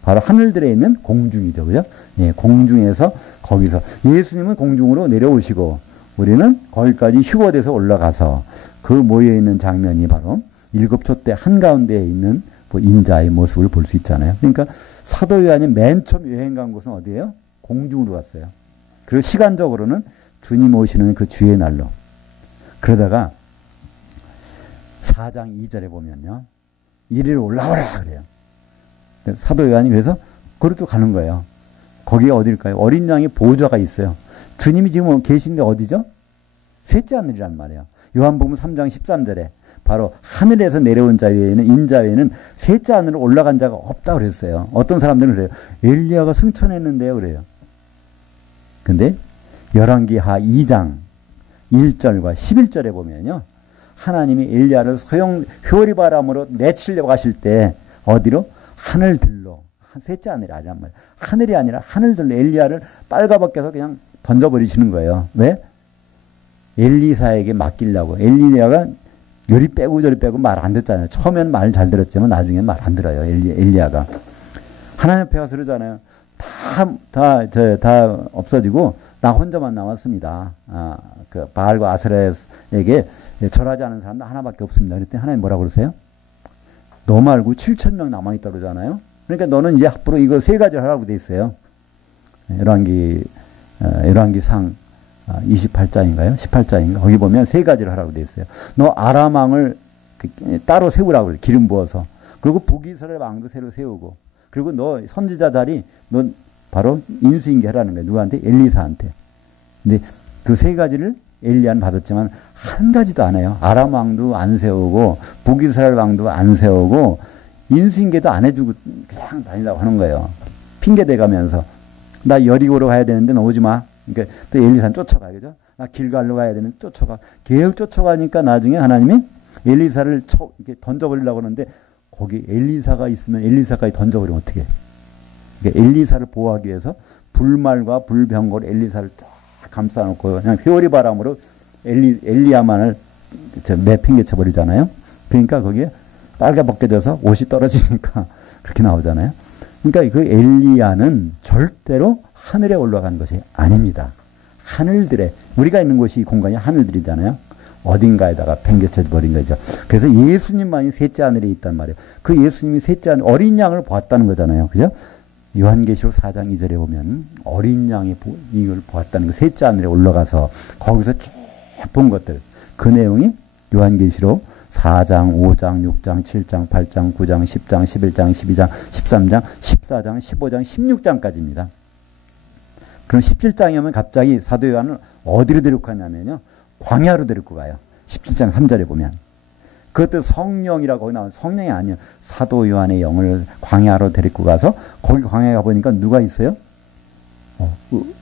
바로 하늘들에 있는 공중이죠. 그죠? 공중에서 거기서 예수님은 공중으로 내려오시고 우리는 거기까지 휴거돼서 올라가서 그 모여있는 장면이 바로 7촛대 한가운데에 있는 인자의 모습을 볼 수 있잖아요. 그러니까 사도 요한이 맨 처음 여행 간 곳은 어디예요? 공중으로 갔어요. 그리고 시간적으로는 주님 오시는 그 주의 날로. 그러다가 4장 2절에 보면요. 이리로 올라오라 그래요. 사도 요한이 그래서 그리로 가는 거예요. 거기가 어딜까요? 어린 양의 보좌가 있어요. 주님이 지금 계신데 어디죠? 셋째 하늘이란 말이에요. 요한복음 3장 13절에 바로 하늘에서 내려온 자 외에는 인자 외에는 셋째 하늘로 올라간 자가 없다 그랬어요. 어떤 사람들은 그래요. 엘리야가 승천했는데요 그래요. 근데 열왕기하 2장 1절과 11절에 보면요. 하나님이 엘리야를 회오리 바람으로 내치려고 하실 때 어디로? 하늘들로. 셋째 하늘이 아니란 말이에요. 하늘이 아니라 하늘들로 엘리야를 빨가벗겨서 그냥 던져버리시는 거예요. 왜? 엘리사에게 맡기려고. 엘리야가 요리 빼고 저리 빼고 말 안 듣잖아요. 처음에는 말 잘 들었지만 나중에는 말 안 들어요. 엘리야가. 하나님 앞에 가서 그러잖아요. 다 없어지고 나 혼자만 남았습니다. 그 바알과 아세라에게 절하지 않은 사람도 하나밖에 없습니다. 그랬더니 하나님 뭐라고 그러세요? 너 말고 7,000명 남아있다고 그러잖아요. 그러니까 너는 이제 앞으로 이거 3가지를 하라고 돼 있어요. 열왕기상 28장인가요? 18장인가? 거기 보면 3가지를 하라고 돼 있어요. 너 아람 왕을 따로 세우라고 그래요. 기름 부어서. 그리고 북이스라엘 왕도 새로 세우고. 그리고 너 선지자 자리 너 바로 인수인계 하라는 거예요. 누구한테? 엘리사한테. 근데 그 3가지를 엘리야는 받았지만 한 가지도 안 해요. 아람 왕도 안 세우고 북이스라엘 왕도 안 세우고 인수인계도 안 해주고 그냥 다니라고 하는 거예요. 핑계 대가면서 나 여리고로 가야 되는데 너 오지 마. 그러니까 또 엘리사는 쫓아가요. 그죠? 나 길갈로 가야 되는데 쫓아가. 계속 쫓아가니까 나중에 하나님이 엘리사를 이렇게 던져버리려고 하는데 거기 엘리사가 있으면 엘리사까지 던져버리면 어떻게 해? 그러니까 엘리사를 보호하기 위해서 불말과 불병거로 엘리사를 쫙 감싸놓고 그냥 회오리 바람으로 엘리야만을 내팽개쳐 버리잖아요. 그러니까 거기에 빨개벗겨져서 옷이 떨어지니까 그렇게 나오잖아요. 그러니까 그 엘리야는 절대로 하늘에 올라간 것이 아닙니다. 하늘들에 우리가 있는 곳이 이 공간이 하늘들이잖아요. 어딘가에다가 팽개쳐 버린 거죠. 그래서 예수님만이 셋째 하늘에 있단 말이에요. 그 예수님이 셋째 하늘 어린 양을 보았다는 거잖아요. 그죠? 요한계시록 4장 2절에 보면 어린 양이 이걸 보았다는 거. 셋째 하늘에 올라가서 거기서 쭉 본 것들. 그 내용이 요한계시록 4장, 5장, 6장, 7장, 8장, 9장, 10장, 11장, 12장, 13장, 14장, 15장, 16장까지입니다. 그럼 17장에 오면 갑자기 사도 요한을 어디로 데리고 가냐면요. 광야로 데리고 가요. 17장 3절에 보면. 그것도 성령이라고 거기 나오는 성령이 아니에요. 사도 요한의 영을 광야로 데리고 가서 거기 광야에 가보니까 누가 있어요?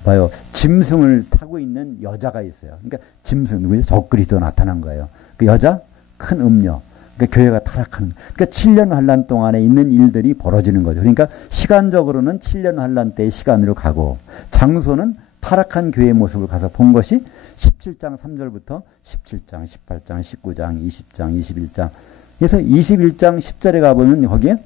봐요. 짐승을 타고 있는 여자가 있어요. 그러니까 짐승 누구죠? 적그리스도 나타난 거예요. 그 여자 큰 음녀. 그러니까 교회가 타락하는. 그러니까 7년 환란 동안에 있는 일들이 벌어지는 거죠. 그러니까 시간적으로는 7년 환란 때의 시간으로 가고 장소는 타락한 교회의 모습을 가서 본 것이 17장 3절부터 17장, 18장, 19장, 20장, 21장. 그래서 21장 10절에 가보면 거기에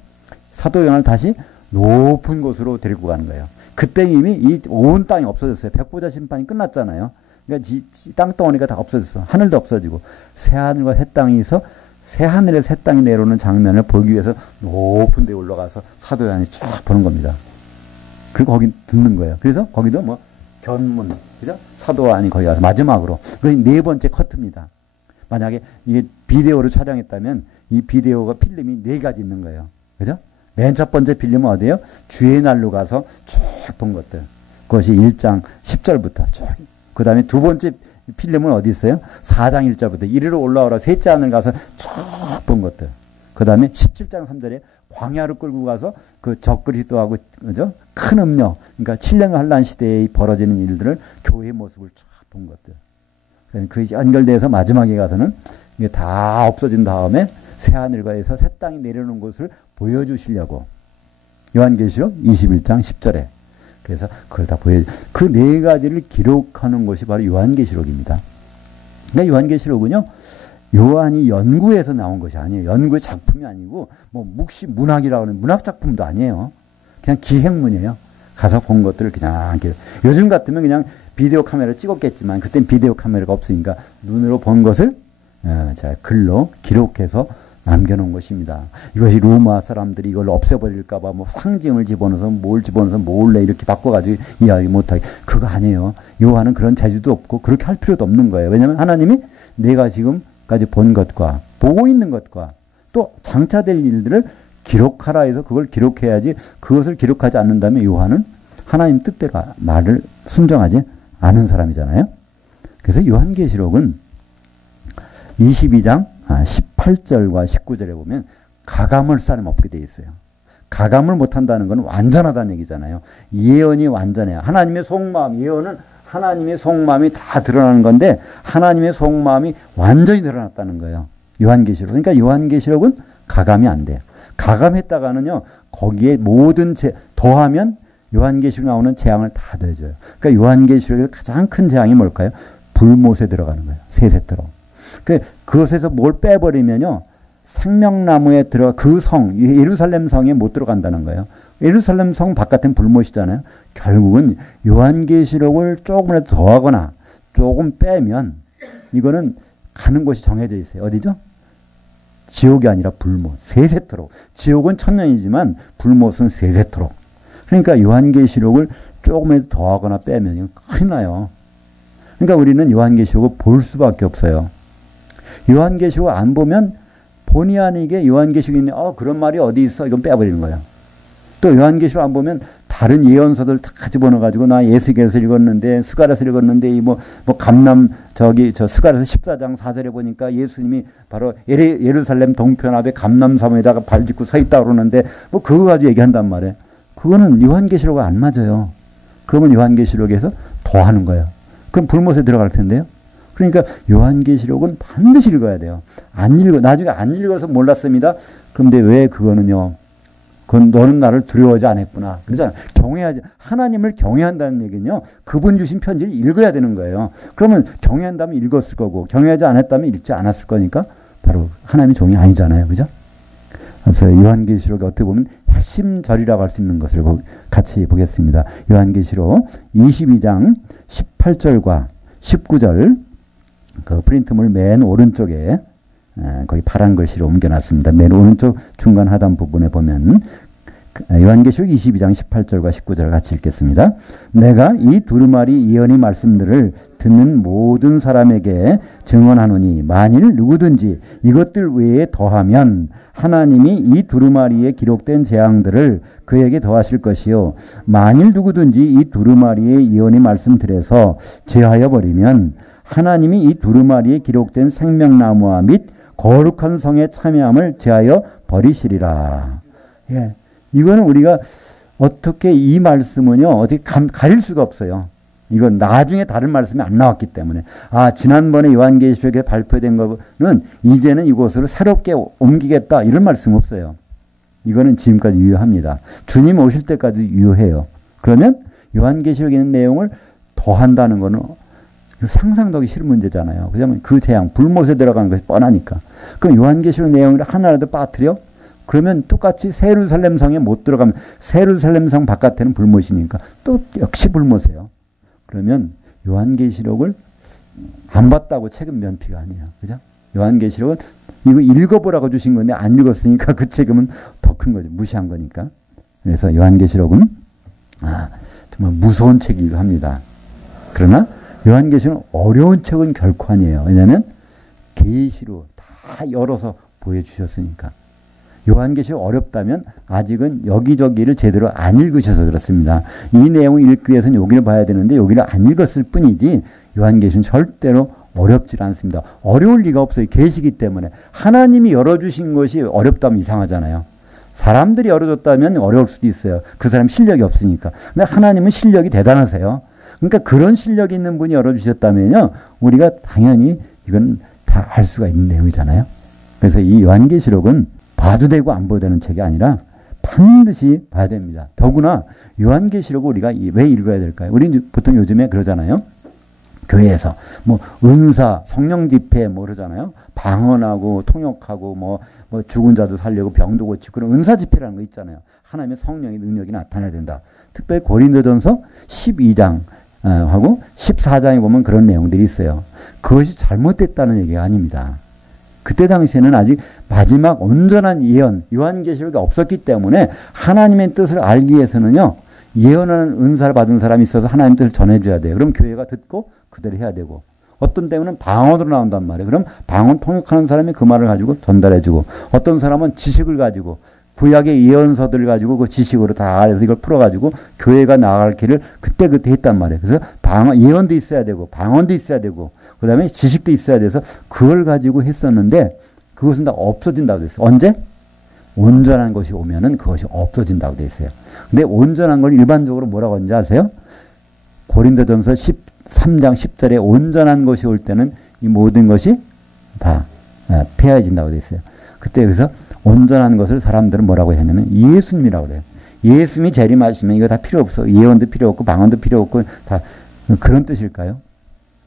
사도 요한을 다시 높은 곳으로 데리고 가는 거예요. 그때 이미 이 온 땅이 없어졌어요. 백보자 심판이 끝났잖아요. 그러니까 땅덩어리가 다 없어졌어. 하늘도 없어지고 새 하늘과 새 땅에서 새 하늘에 새 땅이 내려오는 장면을 보기 위해서 높은 데 올라가서 사도 요한이 쫙 보는 겁니다. 그리고 거기 듣는 거예요. 그래서 거기도 뭐 견문, 그죠? 사도안이 거기 가서 마지막으로. 그게 네 번째 커트입니다. 만약에 이게 비데오로 촬영했다면 이 비데오가 필름이 네 가지 있는 거예요. 그죠? 맨 첫 번째 필름은 어디예요? 주의 날로 가서 쭉 본 것들. 그것이 1장 10절부터 쭉. 그 다음에 두 번째 필름은 어디 있어요? 4장 1절부터 이리로 올라오라 셋째 하늘 가서 쭉 본 것들. 그 다음에 17장 3절에 광야로 끌고 가서 그 적그리스도하고, 그죠? 큰 음료, 그러니까 7년 환란 시대에 벌어지는 일들을 교회의 모습을 쭉 본 것들. 그 연결돼서 마지막에 가서는 이게 다 없어진 다음에 새하늘과에서 새 땅이 내려오는 것을 보여주시려고. 요한계시록 21장 10절에. 그래서 그걸 다 그 네 가지를 기록하는 것이 바로 요한계시록입니다. 그러니까 요한계시록은요, 요한이 연구해서 나온 것이 아니에요. 연구의 작품이 아니고, 뭐, 묵시 문학이라고 하는 문학 작품도 아니에요. 그냥 기행문이에요. 가서 본 것들을 그냥, 요즘 같으면 그냥 비디오 카메라로 찍었겠지만, 그땐 비디오 카메라가 없으니까 눈으로 본 것을, 자, 글로 기록해서 남겨놓은 것입니다. 이것이 로마 사람들이 이걸 없애버릴까봐 뭐 상징을 집어넣어서 뭘 집어넣어서 몰래 이렇게 바꿔가지고 이해하기 못하게. 그거 아니에요. 요한은 그런 재주도 없고 그렇게 할 필요도 없는 거예요. 왜냐하면 하나님이 내가 지금까지 본 것과 보고 있는 것과 또 장차될 일들을 기록하라 해서 그걸 기록해야지, 그것을 기록하지 않는다면 요한은 하나님 뜻대로 말을 순종하지 않은 사람이잖아요. 그래서 요한계시록은 22장 18절과 19절에 보면 가감을 사람 없게 돼 있어요. 가감을 못한다는 건 완전하다는 얘기잖아요. 예언이 완전해요. 하나님의 속마음, 예언은 하나님의 속마음이 다 드러나는 건데 하나님의 속마음이 완전히 드러났다는 거예요. 요한계시록. 그러니까 요한계시록은 가감이 안 돼요. 가감했다가는요, 거기에 모든 더하면 요한계시록 나오는 재앙을 다 더해줘요. 그러니까 요한계시록에서 가장 큰 재앙이 뭘까요? 불못에 들어가는 거예요. 세세토록. 그것에서 뭘 빼버리면요, 생명나무에 들어가 그 성, 예루살렘 성에 못 들어간다는 거예요. 예루살렘 성 바깥엔 불못이잖아요. 결국은 요한계시록을 조금이라도 더하거나 조금 빼면 이거는 가는 곳이 정해져 있어요. 어디죠? 지옥이 아니라 불못, 세세토록. 지옥은 천년이지만 불못은 세세토록. 그러니까 요한계시록을 조금이라도 더하거나 빼면 큰일 나요. 그러니까 우리는 요한계시록을 볼 수밖에 없어요. 요한계시록 안 보면 본의 아니게 요한계시록에 있는 그런 말이 어디 있어? 이건 빼버리는 거예요. 또 요한계시록 안 보면 다른 예언서들 다 집어넣어가지고 나 예수계에서 읽었는데 스가랴서 읽었는데 감람 저 스가랴서 14장 4절에 보니까 예수님이 바로 예루살렘 동편 앞에 감람사무에다가 발 짚고 서 있다 그러는데 그거 가지고 얘기한단 말이에요. 그거는 요한계시록과 안 맞아요. 그러면 요한계시록에서 더 하는 거예요. 그럼 불못에 들어갈 텐데요. 그러니까 요한계시록은 반드시 읽어야 돼요. 나중에 안 읽어서 몰랐습니다. 그런데 왜 그거는요? 그건 너는 나를 두려워하지 않았구나. 그러잖아. 하나님을 경외한다는 얘기는요, 그분 주신 편지를 읽어야 되는 거예요. 그러면 경외한다면 읽었을 거고, 경외하지 않았다면 읽지 않았을 거니까 바로 하나님의 종이 아니잖아요. 그죠? 그래서 요한계시록에 어떻게 보면 핵심절이라고 할 수 있는 것을 같이 보겠습니다. 요한계시록 22장 18절과 19절, 그 프린트물 맨 오른쪽에 거기 파란 글씨로 옮겨놨습니다. 맨 오른쪽 중간 하단 부분에 보면 요한계시록 22장 18절과 19절을 같이 읽겠습니다. 내가 이 두루마리 예언의 말씀들을 듣는 모든 사람에게 증언하노니 만일 누구든지 이것들 외에 더하면 하나님이 이 두루마리에 기록된 재앙들을 그에게 더하실 것이요 만일 누구든지 이 두루마리의 예언의 말씀들에서 제하여 버리면 하나님이 이 두루마리에 기록된 생명나무와 및 거룩한 성의 참여함을 제하여 버리시리라. 예. 이거는 우리가 어떻게 이 말씀은요, 어떻게 가릴 수가 없어요. 이건 나중에 다른 말씀이 안 나왔기 때문에. 지난번에 요한계시록에 발표된 거는 이제는 이곳으로 새롭게 옮기겠다. 이런 말씀 없어요. 이거는 지금까지 유효합니다. 주님 오실 때까지 유효해요. 그러면 요한계시록에 있는 내용을 더한다는 거는 상상도 하기 싫은 문제잖아요. 왜냐하면 그 재앙, 불못에 들어가는 것이 뻔하니까. 그럼 요한계시록 내용을 하나라도 빠뜨려? 그러면 똑같이 세루살렘 성에 못 들어가면 세루살렘 성 바깥에는 불못이니까 또 역시 불못이에요. 그러면 요한계시록을 안 봤다고 책임 면피가 아니에요. 그죠? 요한계시록은 이거 읽어보라고 주신 건데 안 읽었으니까 그 책임은 더 큰 거죠. 무시한 거니까. 그래서 요한계시록은 정말 무서운 책이기도 합니다. 그러나 요한계시록은 어려운 책은 결코 아니에요. 왜냐하면 계시로 다 열어서 보여주셨으니까. 요한계시록 어렵다면 아직은 여기저기를 제대로 안 읽으셔서 그렇습니다. 이 내용을 읽기 위해서는 여기를 봐야 되는데 여기를 안 읽었을 뿐이지 요한계시록은 절대로 어렵지 않습니다. 어려울 리가 없어요. 계시기 때문에. 하나님이 열어주신 것이 어렵다면 이상하잖아요. 사람들이 열어줬다면 어려울 수도 있어요. 그 사람 실력이 없으니까. 근데 하나님은 실력이 대단하세요. 그러니까 그런 실력이 있는 분이 열어주셨다면요. 우리가 당연히 이건 다 알 수가 있는 내용이잖아요. 그래서 이 요한계시록은 봐도 되고 안 봐도 되는 책이 아니라 반드시 봐야 됩니다. 더구나 요한계시록을 우리가 왜 읽어야 될까요? 우리는 보통 요즘에 그러잖아요. 교회에서 뭐 은사, 성령 집회 뭐 그러잖아요. 방언하고 통역하고 뭐 죽은 자도 살리고 병도 고치고 그런 은사 집회라는 거 있잖아요. 하나님의 성령의 능력이 나타나야 된다. 특별히 고린도전서 12장 하고 14장에 보면 그런 내용들이 있어요. 그것이 잘못됐다는 얘기가 아닙니다. 그때 당시에는 아직 마지막 온전한 예언, 요한계시록이 없었기 때문에 하나님의 뜻을 알기 위해서는요. 예언하는 은사를 받은 사람이 있어서 하나님 뜻을 전해줘야 돼요. 그럼 교회가 듣고 그대로 해야 되고 어떤 때문에 방언으로 나온단 말이에요. 그럼 방언 통역하는 사람이 그 말을 가지고 전달해주고 어떤 사람은 지식을 가지고 구약의 예언서들을 가지고 그 지식으로 다 알아서 이걸 풀어가지고 교회가 나아갈 길을 그때그때 했단 말이에요. 그래서 예언도 있어야 되고 방언도 있어야 되고 그 다음에 지식도 있어야 돼서 그걸 가지고 했었는데 그것은 다 없어진다고 됐어요. 언제? 온전한 것이 오면은 그것이 없어진다고 돼 있어요. 근데 온전한 걸 일반적으로 뭐라고 하는지 아세요? 고린도전서 13장 10절에 온전한 것이 올 때는 이 모든 것이 다 폐하해진다고 돼 있어요. 그때 그래서 온전한 것을 사람들은 뭐라고 했냐면 예수님이라고 그래요. 예수님이 재림하시면 이거 다 필요 없어. 예언도 필요 없고 방언도 필요 없고 다 그런 뜻일까요?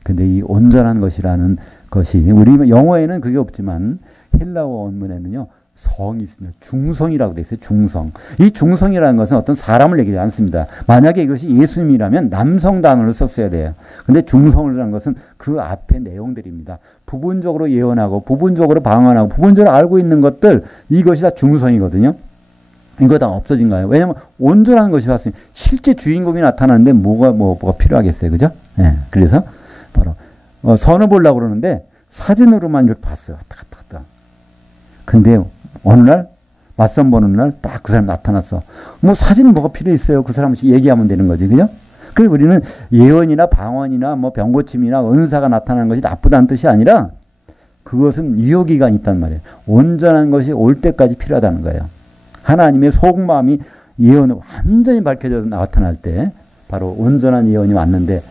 근데 이 온전한 것이라는 것이 우리 영어에는 그게 없지만 헬라어 원문에는요. 성이 있습니다. 중성이라고 되어 있어요. 중성. 이 중성이라는 것은 어떤 사람을 얘기하지 않습니다. 만약에 이것이 예수님이라면 남성 단어를 썼어야 돼요. 근데 중성이라는 것은 그 앞에 내용들입니다. 부분적으로 예언하고 부분적으로 방언하고 부분적으로 알고 있는 것들 이것이 다 중성이거든요. 이거 다 없어진 거예요. 왜냐하면 온전한 것이 왔으니 실제 주인공이 나타나는데 뭐가 필요하겠어요. 그죠? 네. 그래서 바로 선을 보려고 그러는데 사진으로만 이렇게 봤어요. 왔다. 근데 어느 날 맞선 보는 날 딱 그 사람 나타났어. 뭐 사진 뭐가 필요 있어요. 그 사람 얘기하면 되는 거지. 그죠? 그래서 우리는 예언이나 방언이나 뭐 병고침이나 은사가 나타나는 것이 나쁘다는 뜻이 아니라 그것은 유효기간이 있단 말이에요. 온전한 것이 올 때까지 필요하다는 거예요. 하나님의 속마음이 예언을 완전히 밝혀져서 나타날 때 바로 온전한 예언이 왔는데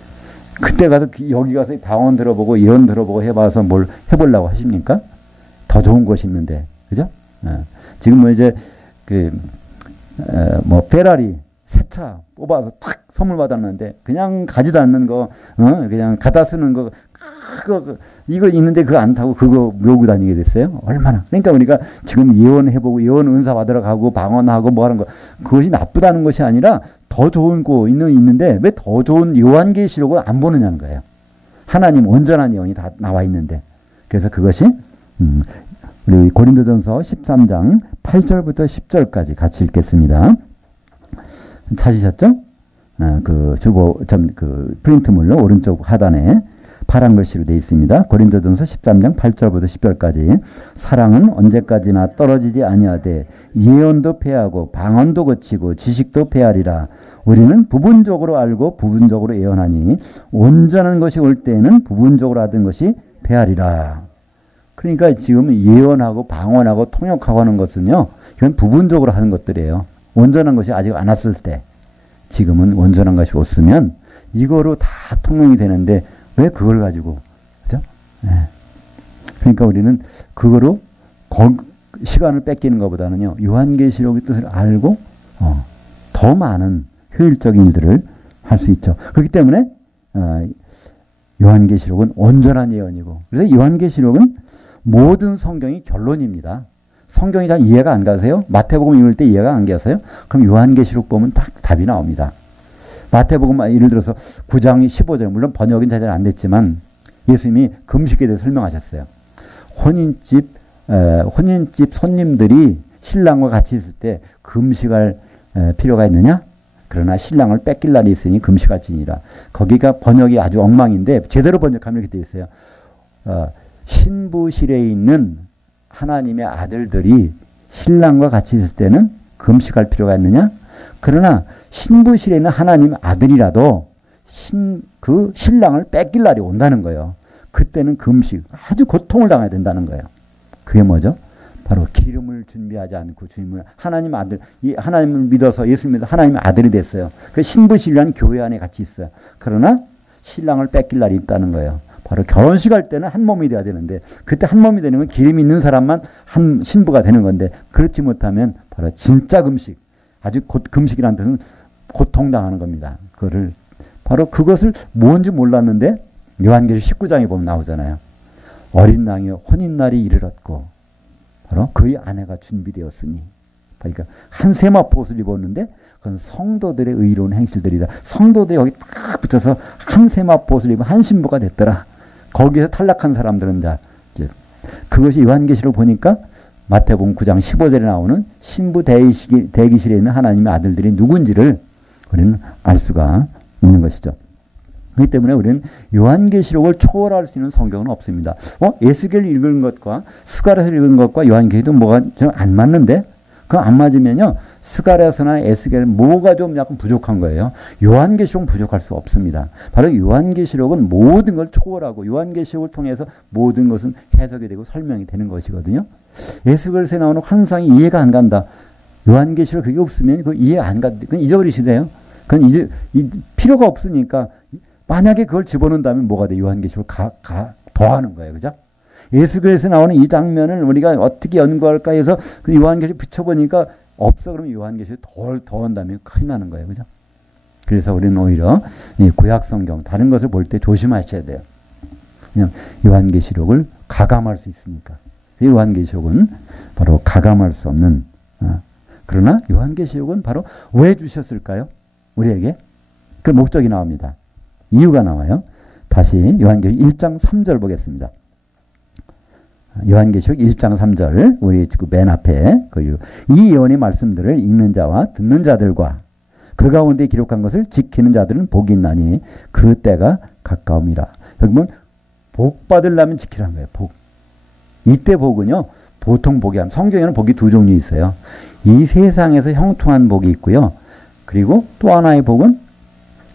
그때 가서 여기 가서 방언 들어보고 예언 들어보고 해봐서 뭘 해보려고 하십니까? 더 좋은 것이 있는데, 그죠? 지금 뭐 이제 페라리 새 차 뽑아서 탁 선물 받았는데 그냥 가지도 않는 거, 그냥 갖다 쓰는 거, 이거 있는데 그거 안 타고 그거 몰고 다니게 됐어요. 얼마나? 그러니까 우리가 지금 예언해보고 예언 은사 받으러 가고 방언하고 뭐 하는 거 그것이 나쁘다는 것이 아니라 더 좋은 거 있는데 왜 더 좋은 요한계시록을 안 보느냐는 거예요. 하나님 온전한 예언이 다 나와 있는데 그래서 그것이 우리 고린도전서 13장 8절부터 10절까지 같이 읽겠습니다. 찾으셨죠? 프린트물로 오른쪽 하단에 파란 글씨로 되어 있습니다. 고린도전서 13장 8절부터 10절까지 사랑은 언제까지나 떨어지지 아니하되 예언도 패하고 방언도 거치고 지식도 패하리라. 우리는 부분적으로 알고 부분적으로 예언하니 온전한 것이 올 때에는 부분적으로 하던 것이 패하리라. 그러니까 지금 예언하고 방언하고 통역하고 하는 것은요. 이건 부분적으로 하는 것들이에요. 온전한 것이 아직 안 왔을 때 지금은 온전한 것이 왔으면 이거로 다 통용이 되는데 왜 그걸 가지고 그죠? 네. 그러니까 우리는 그거로 시간을 뺏기는 것보다는요. 요한계시록의 뜻을 알고 더 많은 효율적인 일들을 할 수 있죠. 그렇기 때문에 요한계시록은 온전한 예언이고 그래서 요한계시록은 모든 성경이 결론입니다. 성경이 잘 이해가 안 가세요? 마태복음 읽을 때 이해가 안 가세요? 그럼 요한계시록 보면 딱 답이 나옵니다. 마태복음 예를 들어서 9장 15절 물론 번역은 잘 안 됐지만 예수님이 금식에 대해서 설명하셨어요. 혼인집 손님들이 신랑과 같이 있을 때 금식할 필요가 있느냐? 그러나 신랑을 뺏길 날이 있으니 금식할지니라. 거기가 번역이 아주 엉망인데 제대로 번역하면 이렇게 되어 있어요. 신부실에 있는 하나님의 아들들이 신랑과 같이 있을 때는 금식할 필요가 있느냐? 그러나 신부실에 있는 하나님 아들이라도 그 신랑을 뺏길 날이 온다는 거예요. 그때는 금식, 아주 고통을 당해야 된다는 거예요. 그게 뭐죠? 바로 기름을 준비하지 않고 주님을 하나님 아들, 이 하나님을 믿어서 예수 믿어서 하나님의 아들이 됐어요. 그 신부실이라는 교회 안에 같이 있어요. 그러나 신랑을 뺏길 날이 있다는 거예요. 바로 결혼식 할 때는 한 몸이 돼야 되는데 그때 한 몸이 되는 건 기름이 있는 사람만 한 신부가 되는 건데 그렇지 못하면 바로 진짜 금식, 아주 금식이라는 뜻은 고통당하는 겁니다. 바로 그것을 뭔지 몰랐는데 요한계시록 19장에 보면 나오잖아요. 어린 양이 혼인날이 이르렀고 바로 그의 아내가 준비되었으니, 그러니까 한 세마포 옷을 입었는데 그건 성도들의 의로운 행실들이다. 성도들이 거기 딱 붙여서 한 세마포 옷을 입은 한 신부가 됐더라. 거기에서 탈락한 사람들은 그것이 요한계시록 보니까 마태복음 9장 15절에 나오는 신부 대기실에 있는 하나님의 아들들이 누군지를 우리는 알 수가 있는 것이죠. 그렇기 때문에 우리는 요한계시록을 초월할 수 있는 성경은 없습니다. 에스겔 읽은 것과 스가랴서 읽은 것과 요한계시록도 뭐가 좀 안 맞는데? 그거 안 맞으면요, 스가랴서나 에스겔 뭐가 좀 약간 부족한 거예요. 요한계시록은 부족할 수 없습니다. 바로 요한계시록은 모든 걸 초월하고 요한계시록을 통해서 모든 것은 해석이 되고 설명이 되는 것이거든요. 에스겔서에 나오는 환상이 이해가 안 간다. 요한계시록 그게 없으면 그 이해 안 간다. 그건 잊어버리시대요. 그건 이제 필요가 없으니까 만약에 그걸 집어넣는다면 뭐가 돼? 요한계시록을 더하는 거예요. 그죠? 예수께서 나오는 이 장면을 우리가 어떻게 연구할까 해서 그 요한계시록 붙여보니까 없어. 그러면 요한계시록 더한다면 큰일 나는 거예요. 그죠? 그래서 우리는 오히려 이 구약성경 다른 것을 볼 때 조심하셔야 돼요. 그냥 요한계시록을 가감할 수 있으니까. 요한계시록은 바로 가감할 수 없는, 그러나 요한계시록은 바로 왜 주셨을까요? 우리에게? 그 목적이 나옵니다. 이유가 나와요. 다시 요한계시록 1장 3절 보겠습니다. 요한계시록 1장 3절 우리 맨 앞에 그리고 이 예언의 말씀들을 읽는 자와 듣는 자들과 그 가운데 기록한 것을 지키는 자들은 복이 있나니 그 때가 가까움이라. 여기 보면 복 받으려면 지키라는 거예요. 복. 이때 복은요, 보통 복이 아니라 성경에는 복이 두 종류 있어요. 이 세상에서 형통한 복이 있고요. 그리고 또 하나의 복은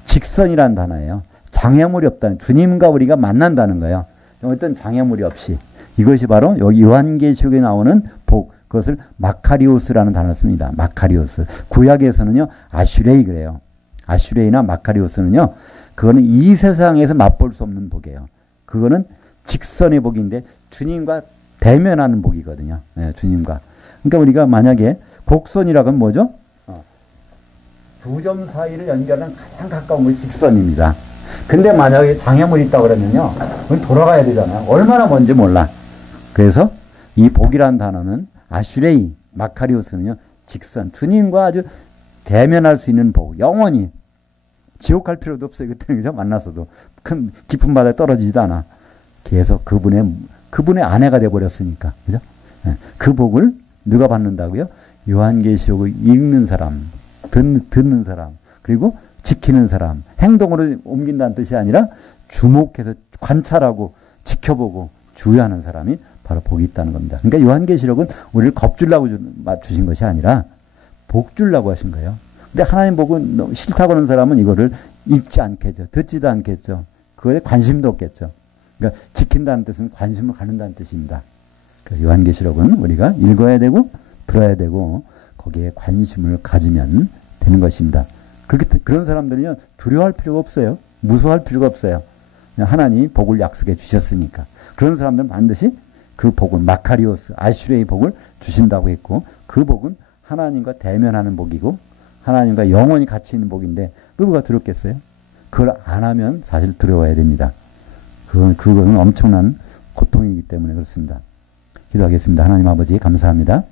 직선이라는 단어예요. 장애물이 없다는, 주님과 우리가 만난다는 거예요. 어떤 장애물이 없이. 이것이 바로 여기 요한계시록에 나오는 복, 그것을 마카리오스라는 단어를 씁니다. 마카리오스. 구약에서는요, 아슈레이 그래요. 아슈레이나 마카리오스는요, 그거는 이 세상에서 맛볼 수 없는 복이에요. 그거는 직선의 복인데 주님과 대면하는 복이거든요. 네, 주님과. 그러니까 우리가 만약에 곡선이라고 하면 뭐죠? 두 점 사이를 연결하는 가장 가까운 것이 직선입니다. 근데 만약에 장애물이 있다고 그러면요, 그건 돌아가야 되잖아요. 얼마나 먼지 몰라. 그래서 이 복이라는 단어는 아슈레이, 마카리오스는요, 직선. 주님과 아주 대면할 수 있는 복. 영원히. 지옥 갈 필요도 없어요. 그때는 그죠? 만나서도. 큰 깊은 바다에 떨어지지도 않아. 계속 그분의 아내가 돼버렸으니까. 그죠? 그 복을 누가 받는다고요? 요한계시록을 읽는 사람, 듣는 사람, 그리고 지키는 사람. 행동으로 옮긴다는 뜻이 아니라 주목해서 관찰하고 지켜보고 주의하는 사람이 바로 복이 있다는 겁니다. 그러니까 요한계시록은 우리를 겁주려고 주신 것이 아니라 복 주려고 하신 거예요. 근데 하나님 복은 너무 싫다고 하는 사람은 이거를 읽지 않겠죠. 듣지도 않겠죠. 그거에 관심도 없겠죠. 그러니까 지킨다는 뜻은 관심을 갖는다는 뜻입니다. 그래서 요한계시록은 우리가 읽어야 되고 들어야 되고 거기에 관심을 가지면 되는 것입니다. 그런 사람들은요, 두려워할 필요가 없어요. 무서워할 필요가 없어요. 하나님이 복을 약속해 주셨으니까. 그런 사람들은 반드시 그 복을, 마카리오스, 아슈레의 복을 주신다고 했고, 그 복은 하나님과 대면하는 복이고 하나님과 영원히 같이 있는 복인데 누가 두렵겠어요? 그걸 안 하면 사실 두려워야 됩니다. 그것은 엄청난 고통이기 때문에 그렇습니다. 기도하겠습니다. 하나님 아버지 감사합니다.